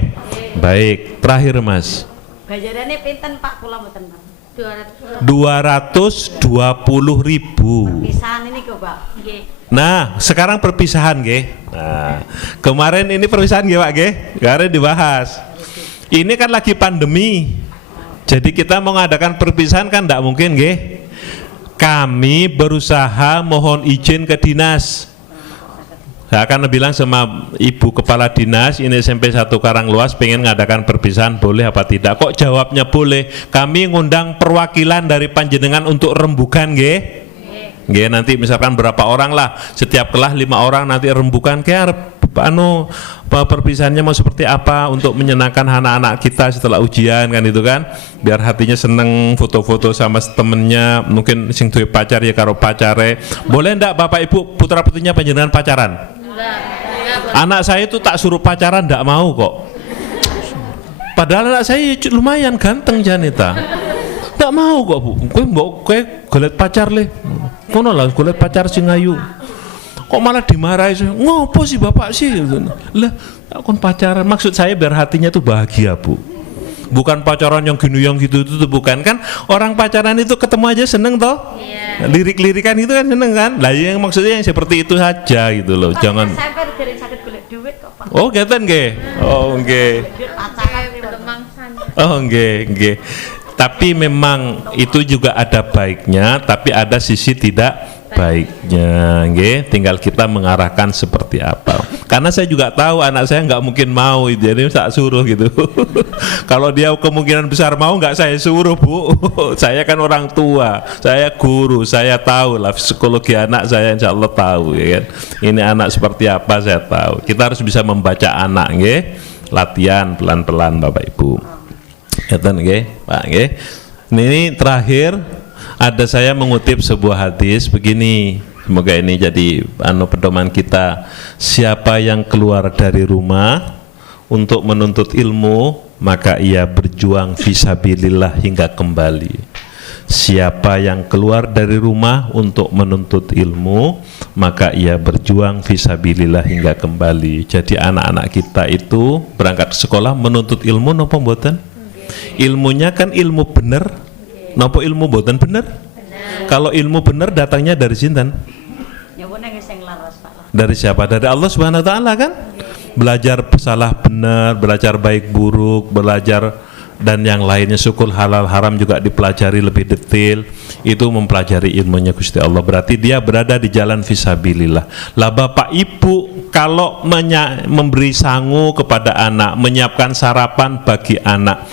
Baik, terakhir Mas. Bayarannya pinten Pak kula mboten Pak? 220.000. Perpisahan ini kok Pak. Nggih. Nah, sekarang perpisahan nggih. Nah, kemarin ini perpisahan nggih Pak nggih? Kemarin dibahas. Ini kan lagi pandemi. Jadi kita mau mengadakan perpisahan kan tidak mungkin nggih. Kami berusaha mohon izin ke dinas. Saya akan bilang sama Ibu Kepala Dinas, ini SMP 1 Karangluas pengen ngadakan perpisahan, boleh apa tidak? Kok jawabnya boleh? Kami ngundang perwakilan dari panjenengan untuk rembukan nggih. Nggih, nanti misalkan berapa orang lah, setiap kelas 5 orang nanti rembukan kayak perpisahannya mau seperti apa untuk menyenangkan anak-anak kita setelah ujian kan itu kan, biar hatinya seneng, foto-foto sama temennya, mungkin sing duwe pacar ya karo pacare. Boleh ndak Bapak Ibu putra putrinya panjenengan pacaran? Anak saya itu tak suruh pacaran ndak mau kok. Padahal anak saya lumayan ganteng Janita. Ndak mau kok Bu. Kowe golet pacar le. Kono lah golet pacar sing ayu. Kok malah dimarahi? Ngopo sih Bapak sih? Lah, kon pacaran. Maksud saya biar hatinya tuh bahagia Bu. Bukan pacaran yang gini yang gitu itu bukan kan. Orang pacaran itu ketemu aja seneng toh. Yeah. Lirik-lirikan itu kan seneng kan. Lah yang maksudnya yang seperti itu saja gitu loh. Pak, jangan. Saya dari sakit golek duit kok Pak. Oh ngeten nggih. Oh nggih. Oh nggih. Tapi memang itu juga ada baiknya, tapi ada sisi tidak baiknya, nggih. Tinggal kita mengarahkan seperti apa. Karena saya juga tahu anak saya nggak mungkin mau, jadi tak suruh gitu. Kalau dia kemungkinan besar mau, nggak saya suruh Bu. Saya kan orang tua, saya guru, saya tahu lah psikologi anak saya, insya Allah tahu ya kan. Ini anak seperti apa saya tahu. Kita harus bisa membaca anak, nggih. Latihan pelan-pelan Bapak Ibu. Ngeten nggih, Pak nggih. Ini terakhir ada saya mengutip sebuah hadis begini. Semoga ini jadi pedoman kita. Siapa yang keluar dari rumah untuk menuntut ilmu, maka ia berjuang fisabilillah hingga kembali. Siapa yang keluar dari rumah untuk menuntut ilmu, maka ia berjuang fisabilillah hingga kembali. Jadi anak-anak kita itu berangkat ke sekolah menuntut ilmu napa mboten? Ilmunya kan ilmu bener, napa ilmu boten bener? Kalau ilmu bener datangnya dari sinten? Dari siapa? Dari Allah Subhanahu wa taala kan? Belajar salah benar, belajar baik buruk, belajar dan yang lainnya, syukur halal haram juga dipelajari lebih detail. Itu mempelajari ilmunya Gusti Allah. Berarti dia berada di jalan fisabilillah. Lah Bapak Ibu kalau memberi sangu kepada anak, menyiapkan sarapan bagi anak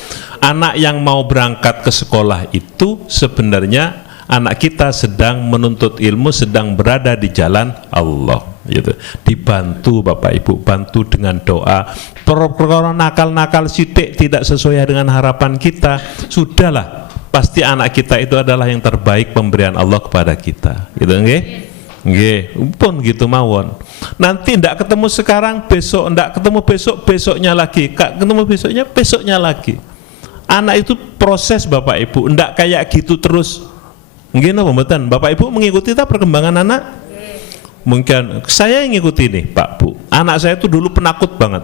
yang mau berangkat ke sekolah itu sebenarnya anak kita sedang menuntut ilmu, sedang berada di jalan Allah gitu. Dibantu Bapak Ibu, bantu dengan doa. Perkara nakal-nakal sidik tidak sesuai dengan harapan kita, sudahlah, pasti anak kita itu adalah yang terbaik pemberian Allah kepada kita gitu nggih. Nggih, pun gitu mawon. Nanti ndak ketemu sekarang, besok ndak ketemu, besok besoknya lagi, kak ketemu besoknya, besoknya lagi. Anak itu proses Bapak Ibu, ndak kayak gitu terus. Nggih napa mboten? Bapak Ibu mengikuti ta perkembangan anak? Mungkin saya yang ngikuti nih Pak Bu. Anak saya itu dulu penakut banget.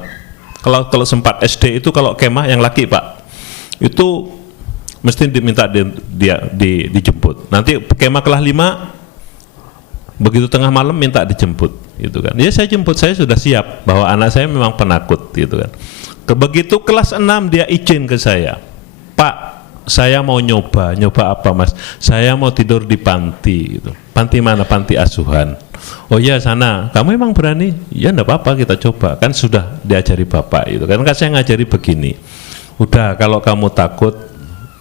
Kalau sempat SD itu kalau kemah yang laki Pak, itu mesti diminta dijemput. Nanti kemah kelas 5 begitu tengah malam minta dijemput, gitu kan. Ya saya jemput, saya sudah siap bahwa anak saya memang penakut, gitu kan. Begitu kelas 6 dia izin ke saya, Pak, saya mau nyoba apa Mas? Saya mau tidur di panti, gitu. Panti mana? Panti asuhan. Oh iya sana, kamu emang berani? Ya enggak apa-apa, kita coba. Kan sudah diajari Bapak, gitu kan. Kan saya ngajari begini. Udah, kalau kamu takut,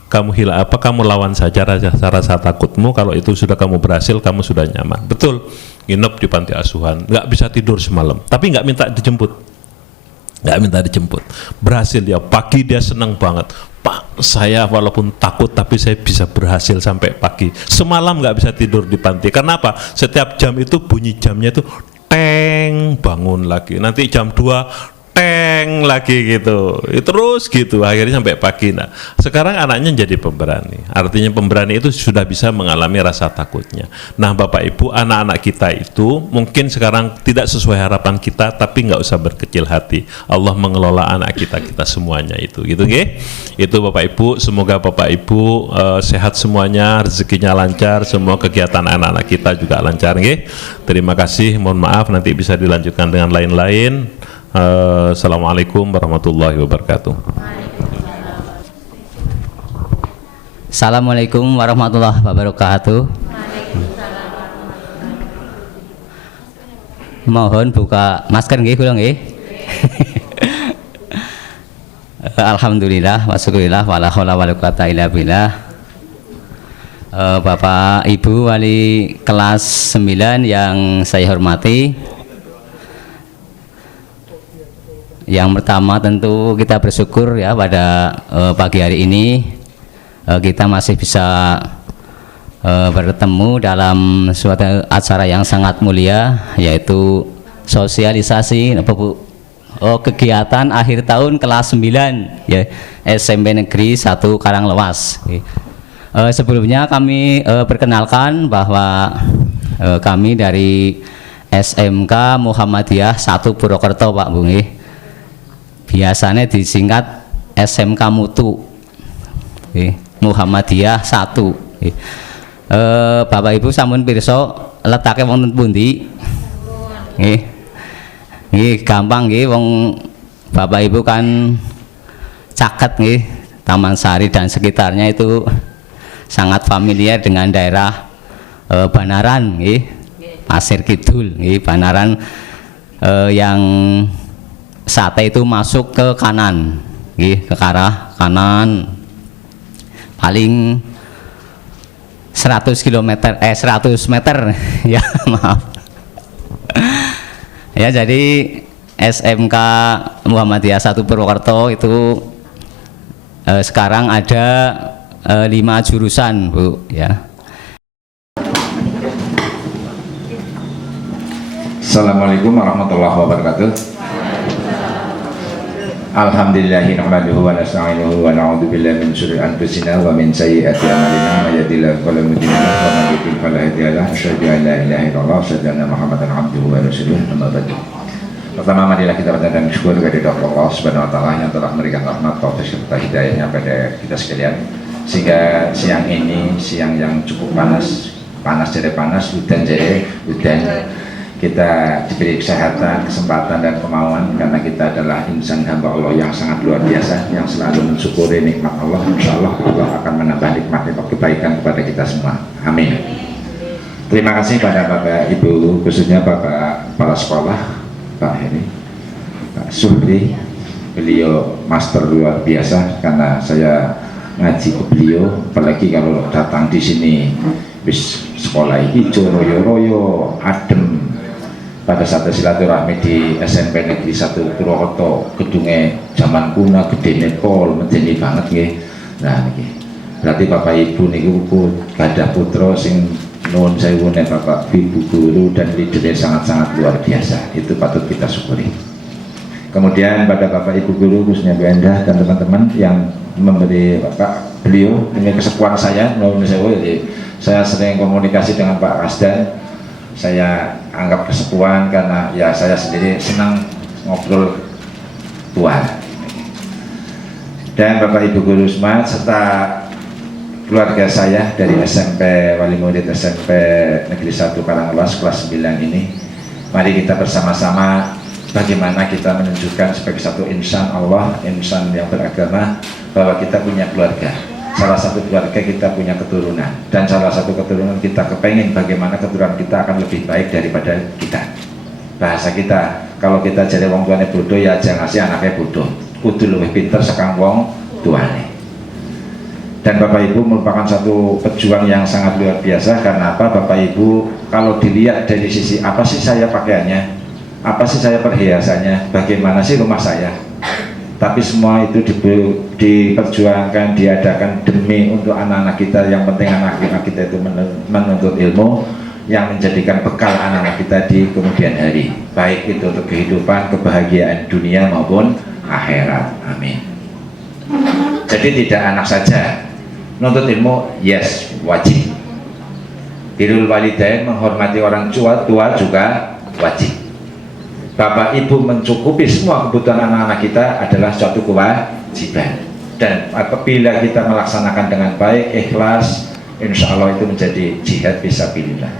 kamu kamu lawan saja rasa takutmu. Kalau itu sudah kamu berhasil, kamu sudah nyaman. Betul, nginep di panti asuhan, nggak bisa tidur semalam, tapi nggak minta dijemput, berhasil dia. Pagi dia senang banget, Pak, saya walaupun takut tapi saya bisa berhasil sampai pagi. Semalam nggak bisa tidur di panti. Karena apa? Setiap jam itu bunyi jamnya itu teng, bangun lagi. Nanti jam 2 teng lagi gitu, terus gitu akhirnya sampai pagi. Nah sekarang anaknya jadi pemberani, artinya pemberani itu sudah bisa mengalami rasa takutnya. Nah Bapak Ibu, anak-anak kita itu mungkin sekarang tidak sesuai harapan kita, tapi nggak usah berkecil hati, Allah mengelola anak kita semuanya itu, gitu nggih. Itu Bapak Ibu, semoga Bapak Ibu sehat semuanya, rezekinya lancar, semua kegiatan anak-anak kita juga lancar nggih. Terima kasih, mohon maaf nanti bisa dilanjutkan dengan lain-lain. Assalamualaikum warahmatullahi wabarakatuh. Assalamualaikum warahmatullahi wabarakatuh. Mohon buka masker nggih kula nggih. Alhamdulillah wasyukurillah wala haula wala quwata illa billah. Bapak Ibu wali kelas 9 yang saya hormati, yang pertama tentu kita bersyukur ya pada pagi hari ini kita masih bisa bertemu dalam suatu acara yang sangat mulia, yaitu sosialisasi kegiatan akhir tahun kelas 9 ya SMP Negeri 1 Karanglewas. Sebelumnya kami perkenalkan bahwa kami dari SMK Muhammadiyah 1 Purwokerto Pak Bungi, biasanya disingkat SMK Mutu, Muhammadiyah 1. Bapak Ibu sampun pirsa letake wonten pundi? Nggih, gampang nggih, wong Bapak Ibu kan caket nggih, Taman Sari dan sekitarnya itu sangat familiar dengan daerah Banaran nggih, Pasir Kidul nggih, Banaran yang Sate itu masuk ke kanan, ke arah kanan, paling 100 meter ya maaf. Ya jadi SMK Muhammadiyah 1 Purwokerto itu sekarang ada 5 jurusan Bu ya. Assalamualaikum warahmatullahi wabarakatuh. Alhamdulillahi nahmaduhu wa nasta'inuhu wa na'udzu billahi min syururi anfusina wa min sayyiati a'malina may yahdihillahu fala mudilla lahu wa may yudlil fala hadiya lahu asyhadu an la ilaha illallah wa asyhadu anna muhammadan abduhu wa rasuluh. Amma ba'du. Pertama marilah kita panjatkan syukur kepada Allah Subhanahu wa taala yang telah memberikan rahmat taufik serta hidayahnya pada kita sekalian, sehingga siang ini siang yang cukup panas jadi panas, hujan jadi hudan, kita diberi kesehatan, kesempatan dan kemauan karena kita adalah insan hamba Allah yang sangat luar biasa, yang selalu mensyukuri nikmat Allah. Insya Allah Allah akan menambah nikmat kebaikan kepada kita semua. Amin. Terima kasih pada Bapak Ibu, khususnya Bapak Kepala Sekolah Pak Heri, Pak Suhri, beliau master luar biasa karena saya ngaji ke beliau, apalagi kalau datang di sini bis sekolah hijau royo-royo adem. Pada saat silaturahmi di SMP Negeri 1 Purwokerto, gedungnya zaman kuno, gede pol, medeni banget nggih. Nah niki berarti Bapak Ibu niku gadah putra sing nuwun sewu nek Bapak Ibu guru dan leadernya sangat-sangat luar biasa, itu patut kita syukuri. Kemudian pada Bapak Ibu guru khususnya Bu Endah dan teman-teman yang memberi beliau ini kesepuan saya, nuwun sewu. Jadi saya sering komunikasi dengan Pak Kasdan, saya anggap kesepuan karena ya saya sendiri senang ngobrol tua. Dan Bapak Ibu guru semua serta keluarga saya dari SMP Wali Murid SMP Negeri 1 Karanglewas kelas 9 ini, mari kita bersama-sama bagaimana kita menunjukkan sebagai satu insan Allah, insan yang beragama, bahwa kita punya keluarga. Salah satu keluarga kita punya keturunan, dan salah satu keturunan kita kepengen bagaimana keturunan kita akan lebih baik daripada kita. Bahasa kita, kalau kita jadi wong tuane bodoh ya jangan ngasih anaknya bodoh, kudu lebih pinter sekang wong tuane. Dan Bapak Ibu merupakan satu pejuang yang sangat luar biasa. Karena apa? Bapak Ibu kalau dilihat dari sisi apa sih saya pakaiannya, apa sih saya perhiasannya, bagaimana sih rumah saya, tapi semua itu diperjuangkan, diadakan demi untuk anak-anak kita. Yang penting anak-anak kita itu menuntut ilmu yang menjadikan bekal anak-anak kita di kemudian hari, baik itu untuk kehidupan, kebahagiaan dunia maupun akhirat. Amin. Jadi tidak anak saja nuntut ilmu, yes, wajib. Birrul walidain, menghormati orang tua juga wajib. Bapak Ibu mencukupi semua kebutuhan anak-anak kita adalah suatu kewajiban. Dan apabila kita melaksanakan dengan baik, ikhlas, insya Allah itu menjadi jihad fisabilillah.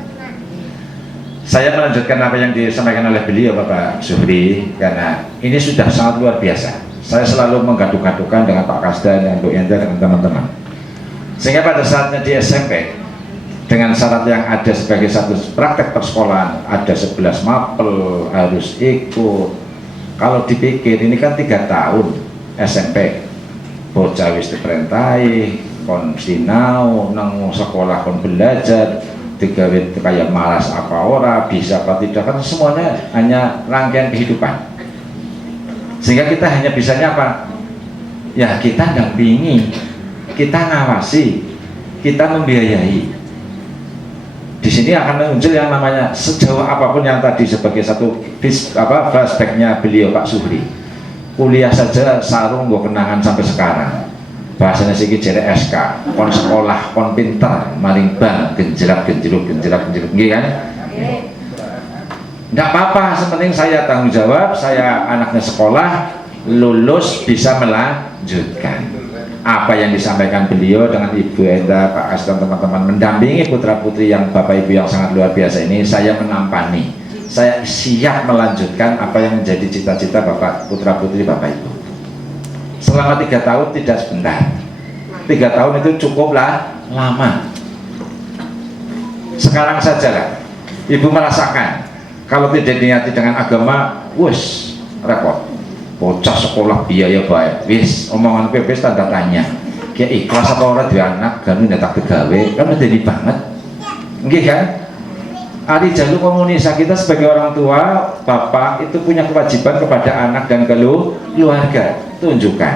Saya melanjutkan apa yang disampaikan oleh beliau Bapak Zuhri, karena ini sudah sangat luar biasa. Saya selalu menggaduh-gaduhkan dengan Pak Kasdan dan Bu Endah dengan teman-teman, sehingga pada saatnya di SMP dengan syarat yang ada sebagai satu praktek persekolahan, ada 11 mapel harus ikut. Kalau dipikir ini kan 3 tahun SMP, bocah wis diperintahi kon sinau nang sekolah kon belajar, digawe kayak malas apa ora, bisa apa tidak, kan semuanya hanya rangkaian kehidupan. Sehingga kita hanya bisanya apa? Ya kita dampingi, kita ngawasi, kita membiayai. Di sini akan muncul yang namanya sejauh apapun yang tadi sebagai satu flashbacknya beliau Pak Zuhri. Kuliah saja sarung gue kenangan sampai sekarang. Bahasanya sih jere SK, kon sekolah, kon pintar, maring bang, genjerak genjeruk, gitu kan? Nggak apa-apa, sepenting saya tanggung jawab, saya anaknya sekolah, lulus bisa melanjutkan. Apa yang disampaikan beliau dengan Ibu Endah, Pak Kasdan, teman-teman mendampingi putra-putri yang Bapak Ibu yang sangat luar biasa ini, saya menampani, saya siap melanjutkan apa yang menjadi cita-cita Bapak putra-putri Bapak Ibu. Selama 3 tahun tidak sebentar, 3 tahun itu cukuplah lama. Sekarang sajalah Ibu merasakan kalau tidak diniati dengan agama, wes repot. Bocah sekolah biaya baik, wis omongan PP tanda tanya. Kayak ikhlas apa orang di anak, ganu nyetak tegawe, kan udah jadi banget. Nggih kan? Ari jalur komunikasi kita sebagai orang tua, bapak itu punya kewajiban kepada anak dan keluarga. Tunjukkan.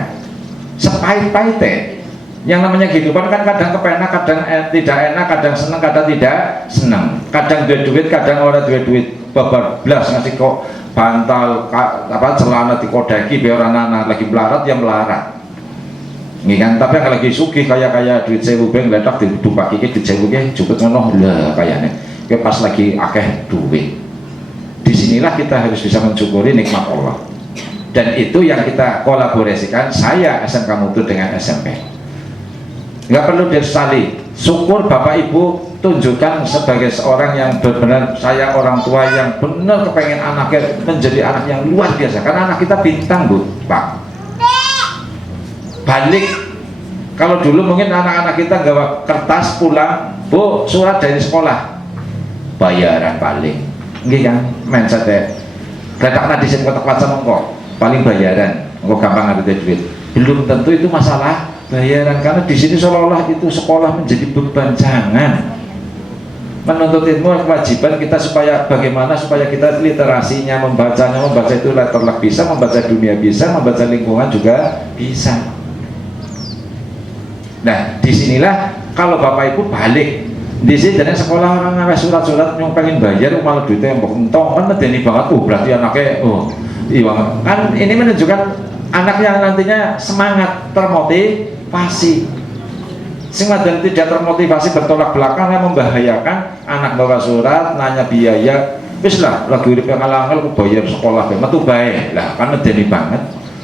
Sepahit-pahitnya. Yang namanya kehidupan kan kadang kepenak, kadang tidak enak, kadang senang, kadang tidak senang. Kadang duit, kadang orang duit, bablas ngasih kok bantal celana dikodaki biar anak-anak lagi melarat ya melarat. Nggih kan, tapi kalau lagi sugih kayak duit 1000 beng letak di dumpak iki duit 1000 ki cukup ngono lah kayaknya. Ki pas lagi akeh duit. Disinilah kita harus bisa mensyukuri nikmat Allah. Dan itu yang kita kolaborasikan, saya SMK Mutu dengan SMP. Nggak perlu disesali, syukur Bapak Ibu tunjukkan sebagai seorang yang benar-benar, saya orang tua yang benar kepengen anaknya menjadi anak yang luar biasa, karena anak kita bintang Bu, Pak. Balik, kalau dulu mungkin anak-anak kita gawa kertas pulang, Bu, surat dari sekolah, bayaran paling, nggih kan, mindsetnya, letaknya di sini kotak waca mongko, paling bayaran, mongko gampang ada duit, belum tentu itu masalah bayaran, karena di sini seolah-olah itu sekolah menjadi beban. Jangan. Menuntut ilmu kewajiban kita supaya bagaimana supaya kita literasinya, membaca itu letterlock bisa, membaca dunia bisa, membaca lingkungan juga bisa. Nah disinilah kalau Bapak Ibu balik Di sini dari sekolah orang ngawes surat-surat yang pengen bayar malah duitnya yang entong kan medeni banget. Berarti anaknya iya kan ini menunjukkan anak yang nantinya semangat, termotivasi. Sing dan tidak termotivasi bertolak belakang yang membahayakan. Anak bawa surat nanya biaya wis lah lagi urip ngalang-alang ku bayar sekolah metu bae lah kan medeni banget.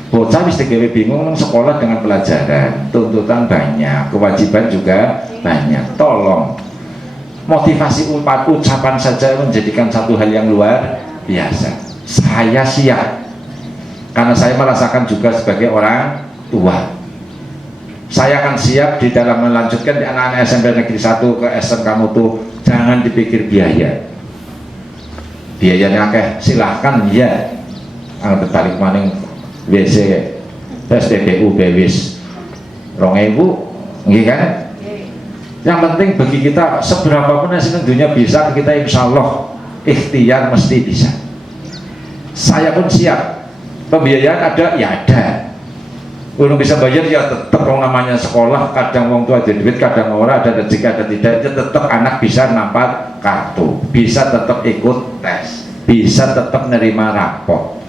Bocah wis digawe bingung nang sekolah dengan pelajaran, tuntutan banyak, kewajiban juga banyak. Tolong motivasi ucapan saja menjadikan satu hal yang luar biasa. Saya siap karena saya merasakan juga sebagai orang tua. Saya akan siap di dalam melanjutkan di anak-anak SMP Negeri 1 ke SMK Mutu. Jangan dipikir biaya. Biayanya akeh silahkan ya. Ang terbalik maning WC SPBU bewis 2.000 nggih kan? Yang penting bagi kita seberapapun hasil dunia bisa, kita insya Allah ikhtiar mesti bisa. Saya pun siap. Pembiayaan ada ya ada. Belum bisa bayar ya tetap namanya sekolah, kadang wong tua ada duit, kadang orang ada rezeki ada tidak, itu tetap anak bisa nampak kartu, bisa tetap ikut tes, bisa tetap nerima rapor.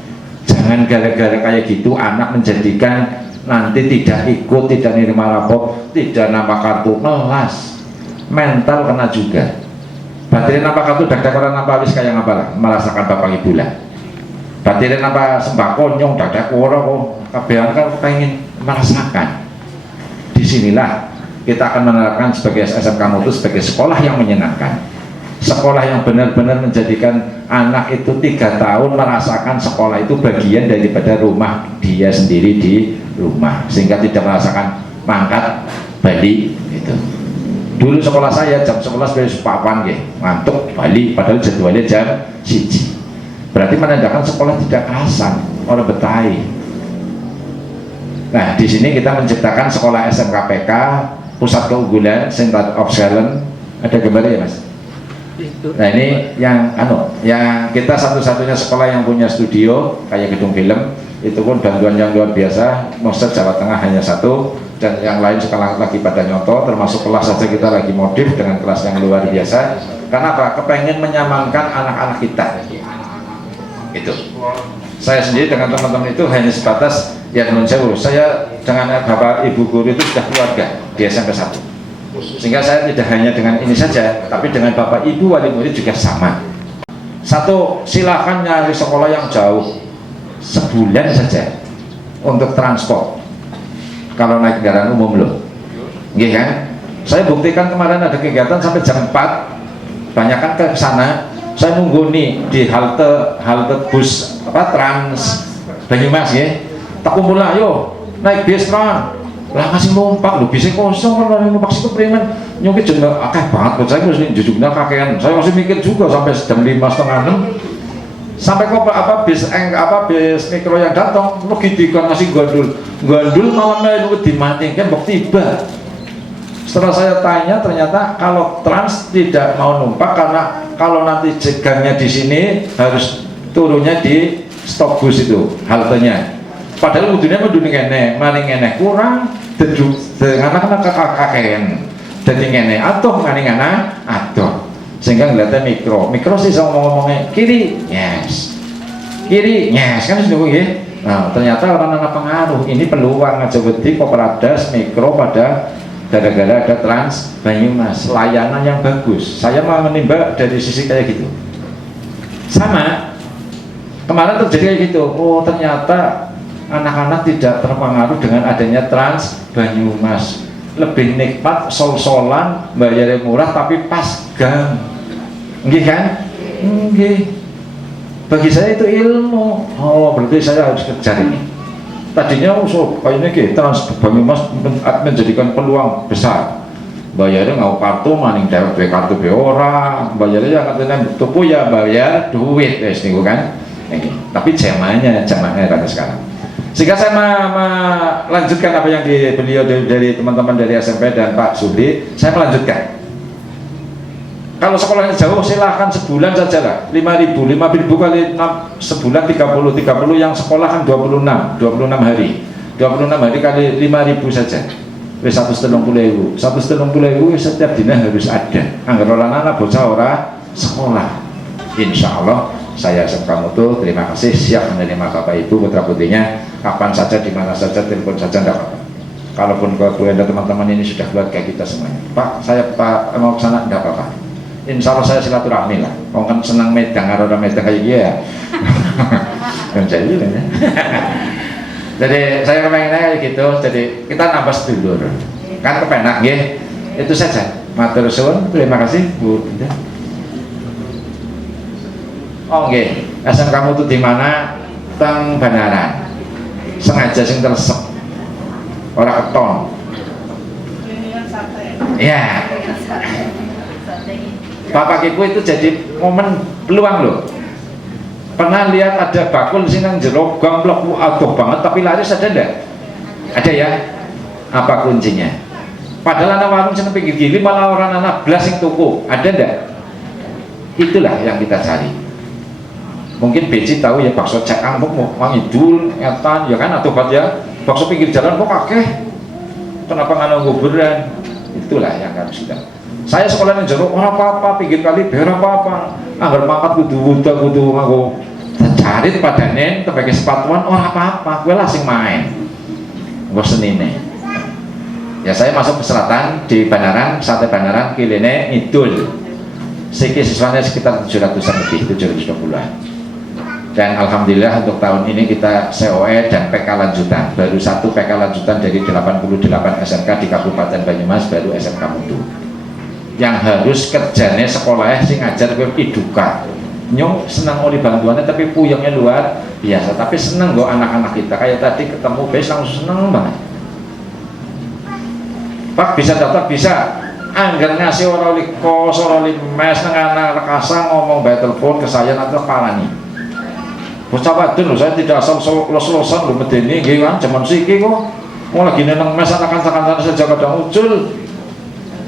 Jangan gara-gara kayak gitu anak menjadikan nanti tidak ikut, tidak nerima rapor, tidak nampak kartu, melas, mental kena juga. Baterai nampak kartu, dadak orang nampak wis kayak ngapa, merasakan bapak ibu lah. Baterai nampak sembako nyong dadak orang kok. Kabehan kan pengen merasakan. Disinilah kita akan menerapkan sebagai SMK Mutu sebagai sekolah yang menyenangkan, sekolah yang benar-benar menjadikan anak itu 3 tahun merasakan sekolah itu bagian daripada rumah dia sendiri di rumah, sehingga tidak merasakan mangkat balik itu. Dulu sekolah saya jam 11 dari papan ngantuk balik, padahal jadwalnya jam 1. Berarti menandakan sekolah tidak kerasan, orang Betawi. Nah, di sini kita menciptakan sekolah SMKPK, pusat keunggulan, Center of Excellence. Ada gambarnya ya, Mas? Nah, ini yang yang kita satu-satunya sekolah yang punya studio kayak gedung film. Itu pun bantuan yang luar biasa. Mostet Jawa Tengah hanya 1 dan yang lain sekarang lagi pada nyoto, termasuk kelas saja kita lagi modif dengan kelas yang luar biasa. Karena apa? Kepengen menyamankan anak-anak kita. Itu. Saya sendiri dengan teman-teman itu hanya sebatas ya non sewu. Saya dengan bapak ibu guru itu sudah keluarga di SMP 1. Sehingga saya tidak hanya dengan ini saja, tapi dengan bapak ibu wali murid juga sama. Satu, silakan nyari sekolah yang jauh, sebulan saja untuk transport. Kalau naik kendaraan umum loh, nggih kan? Saya buktikan kemarin ada kegiatan sampai jam 4, banyak kan ke sana. Saya nunggu nih di halte bus Trans Banyumas ya. Tak kumpul lah, yo naik bis Trans. Lah kasih numpak, lu bisa kosong kan numpak situ preman. Nyungkit jeneng akeh banget, saya mesti jujurnya kakean. Saya masih mikir juga sampai jam 5:30, 6. Sampai kok bis mikro yang datang, lu gitu kan masih gandul malamnya lu dimatikan waktu tiba. Setelah saya tanya, ternyata kalau Trans tidak mau numpak karena kalau nanti jegangnya di sini harus turunnya di stop bus itu haltenya. Padahal udunya menduni ngene, maning ngene kurang, dengan anak kakean, jadi ngene atuh maning ngana atuh, sehingga ngeliatnya mikro sih sama ngomongnya kiri, yes, kan sudah ya. Nah ternyata orang-orang pengaruh ini peluang aja beti Koperades mikro pada gara-gara ada Trans Banyumas, layanan yang bagus. Saya mau menimba dari sisi kayak gitu. Sama kemarin terjadi kayak gitu. Oh ternyata anak-anak tidak terpengaruh dengan adanya Trans Banyumas, lebih nikmat sol-solan, bayarnya murah tapi pas gang. Nggih kan? Nggih. Bagi saya itu ilmu. Oh berarti saya harus kejar ini. Tadinya kayaknya Trans Banyumas menjadikan peluang besar. Bayarnya nggak kartu, maning dapat kartu be orang, bayarnya yang katanya tupu ya bayar duit, nih kan? Tapi zamannya kata sekarang. Sehingga saya melanjutkan apa yang beliau dari teman-teman dari SMP dan Pak Subli, saya melanjutkan. Kalau sekolahnya jauh silahkan sebulan saja lah, 5.000 kali 6, sebulan 30 yang sekolah kan 26 hari 26 hari kali 5.000 saja. wis 130.000 setiap dina harus ada. Angger anak bocah ora sekolah. Insya Allah saya SMK Mutu terima kasih siap menerima Bapak Ibu putra putrinya kapan saja di mana saja, telepon saja tidak apa-apa. Kalaupun keluarga teman-teman ini sudah keluarga kita semuanya, Pak saya mau ke sana tidak apa-apa. Insya Allah saya silaturahmi lah. Kau kan senang medang, orang medang kayak dia ya. Dan saya juga ya. Jadi saya kepengennya kayak gitu. Jadi kita nambah sedulur. Kan kepenak ya. Itu saja. Matur suwun. Terima kasih Bu. Oh nggih, SMK Mutu di mana? Teng Banaran. Sengaja sing tersep. Ora keton. Ya. Bapak Ibu itu jadi momen peluang loh. Pernah lihat ada bakul sini yang jero gang blok adoh banget tapi laris ada enggak? Ada ya? Apa kuncinya? Padahal anak warung sini pinggir gili malah orang anak belas yang tuku. Ada enggak? Itulah yang kita cari. Mungkin Beci tahu ya bakso cek ambok mau mangidul, etan ya kan atau ya bakso pinggir jalan kok akeh. Kenapa nggak nguburan? Itulah yang harus kita. Saya sekolah yang jeruk orang apa-apa pinggir kali biar apa-apa. Anggar mangkat kudu ngaku cari padane sebagai sepatuan orang apa-apa. Gue lah sing main. Gue senine. Ya saya masuk ke selatan di Banaran, Sate Banaran, Kilene, Idul. Siki siswanya sekitar 700-an lebih, 720-an. Dan alhamdulillah untuk tahun ini kita COE dan PK lanjutan. Baru satu PK lanjutan dari 88 SMK di Kabupaten Banyumas, baru SMK Mutu. Yang harus kerjanya sekolahnya sing ngajar ke iduka. Nyong senang oleh bantuannya tapi puyengnya luar biasa. Tapi senang kok anak-anak kita. Kayak tadi ketemu bes langsung senang banget. Pak bisa daftar bisa. Angger ngasih orang li kos, orang li mes nang anak rekasa ngomong by telepon ke saya nanti parani. Bocah wadon lho, saya tidak asal los-losan lho medeni nggih kan jaman siki kok. Mau lagi nang mes anak-anak saja kadang muncul.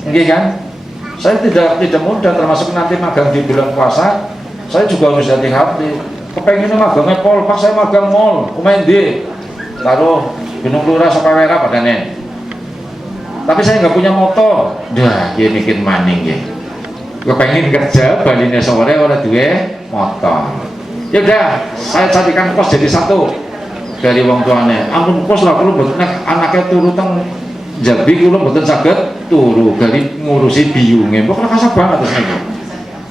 Nggih kan? Saya tidak mudah termasuk nanti magang di bulan puasa. Saya juga harus hati-hati. Kepengennya magangnya pol, Pak saya magang mall, kumain di. Taruh Gunung Lurah Sokawera padane. Tapi saya nggak punya motor. Dah, dia bikin maning ya. Kepengen kerja, balinnya sore orang duwe motor. Ya udah, saya carikan kos jadi satu dari wong tuane. Ampun kos lah, kalau betul anaknya turu teng Jambi, kalau betul sakit turu dari ngurusi biungnya. Pokoknya kasar banget terus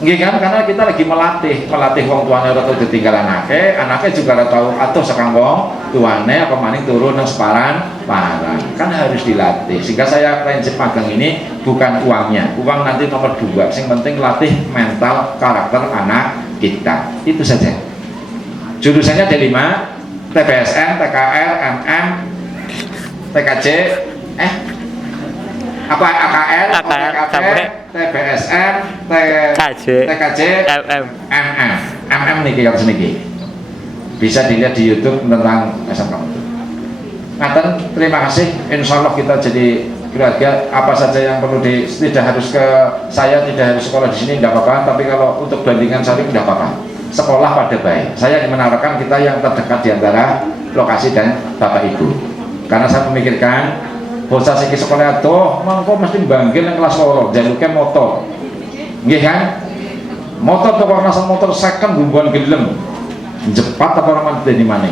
nggih kan, karena kita lagi melatih wong tuane ora tau ditinggal anaknya juga ora tau atuh sakang wong tuane apa maning turun nang separan parang. Kan harus dilatih. Sehingga saya prinsip magang ini bukan uangnya. Uang nanti nomor 2. Yang penting latih mental karakter anak kita. Itu saja. Jurusannya ada 5, TPSN, TKR, MM, TKJ, apa AKR, TKP, TPSN, TKJ, MM nih kita sedikit. Bisa dilihat di YouTube tentang SMK Mutu. Ngaten, terima kasih. Insya Allah kita jadi keluarga. Apa saja yang perlu tidak harus ke saya, tidak harus sekolah di sini, tidak apa-apa. Tapi kalau untuk bandingan saling tidak apa-apa. Sekolah pada baik. Saya menawarkan kita yang terdekat di antara lokasi dan Bapak Ibu. Karena saya memikirkan bocah siki sekolah tuh mangko mesti banggil yang kelas loro jaluknya motor. Nggih kan? Motor tuh kalau ngasal motor second gumbuan gelem. Cepat apa orang di mana?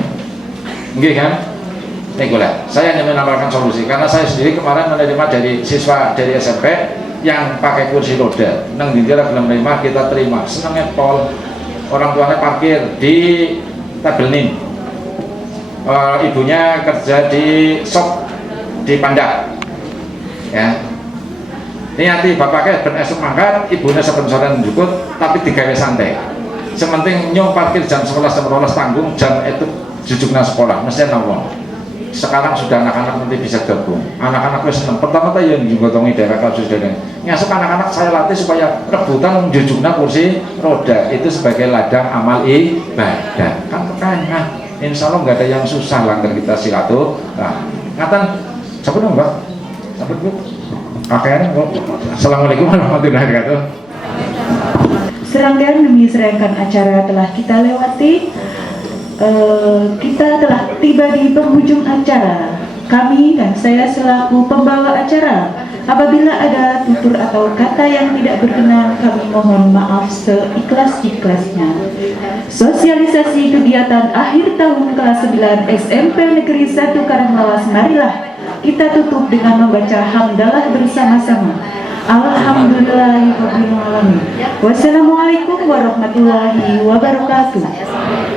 Nggih kan? Nih saya hanya menawarkan solusi karena saya sendiri kemarin menerima dari siswa dari SMP yang pakai kursi roda. Nang dindira belum menerima kita terima. Senangnya pol. Orang tuanya parkir di Tabelnin, ibunya kerja di shop di Pandak, ya. Ini nanti bapaknya ben esok mangkat, ibunya sebentar jukut, tapi digawe santai. Sementing nyong parkir jam 11 jam 12 tanggung, jam itu jujuknya sekolah, mesti nawang. Sekarang sudah anak-anak nanti bisa gabung. Anak-anak itu senang. Pertama tadi yang digotongi daerah kasus daerah. Ngasuk anak-anak saya latih supaya rebutan menjujuknya kursi roda itu sebagai ladang amal ibadah. Kan nah, insya Allah nggak ada yang susah langgar kita silaturahmi. Nah, ngatan, siapa dong Mbak? Siapa Bu? Akhirnya, Assalamualaikum warahmatullahi wabarakatuh. Serangkaian demi serangkaian acara telah kita lewati. Kita telah tiba di penghujung acara. kami dan saya selaku pembawa acara, apabila ada tutur atau kata yang tidak berkenan, kami mohon maaf seikhlas-ikhlasnya. Sosialisasi kegiatan akhir tahun kelas 9 SMP Negeri 1 Karanglawas, marilah kita tutup dengan membaca hamdalah bersama-sama. Alhamdulillahirabbil alamin. Wassalamualaikum warahmatullahi wabarakatuh.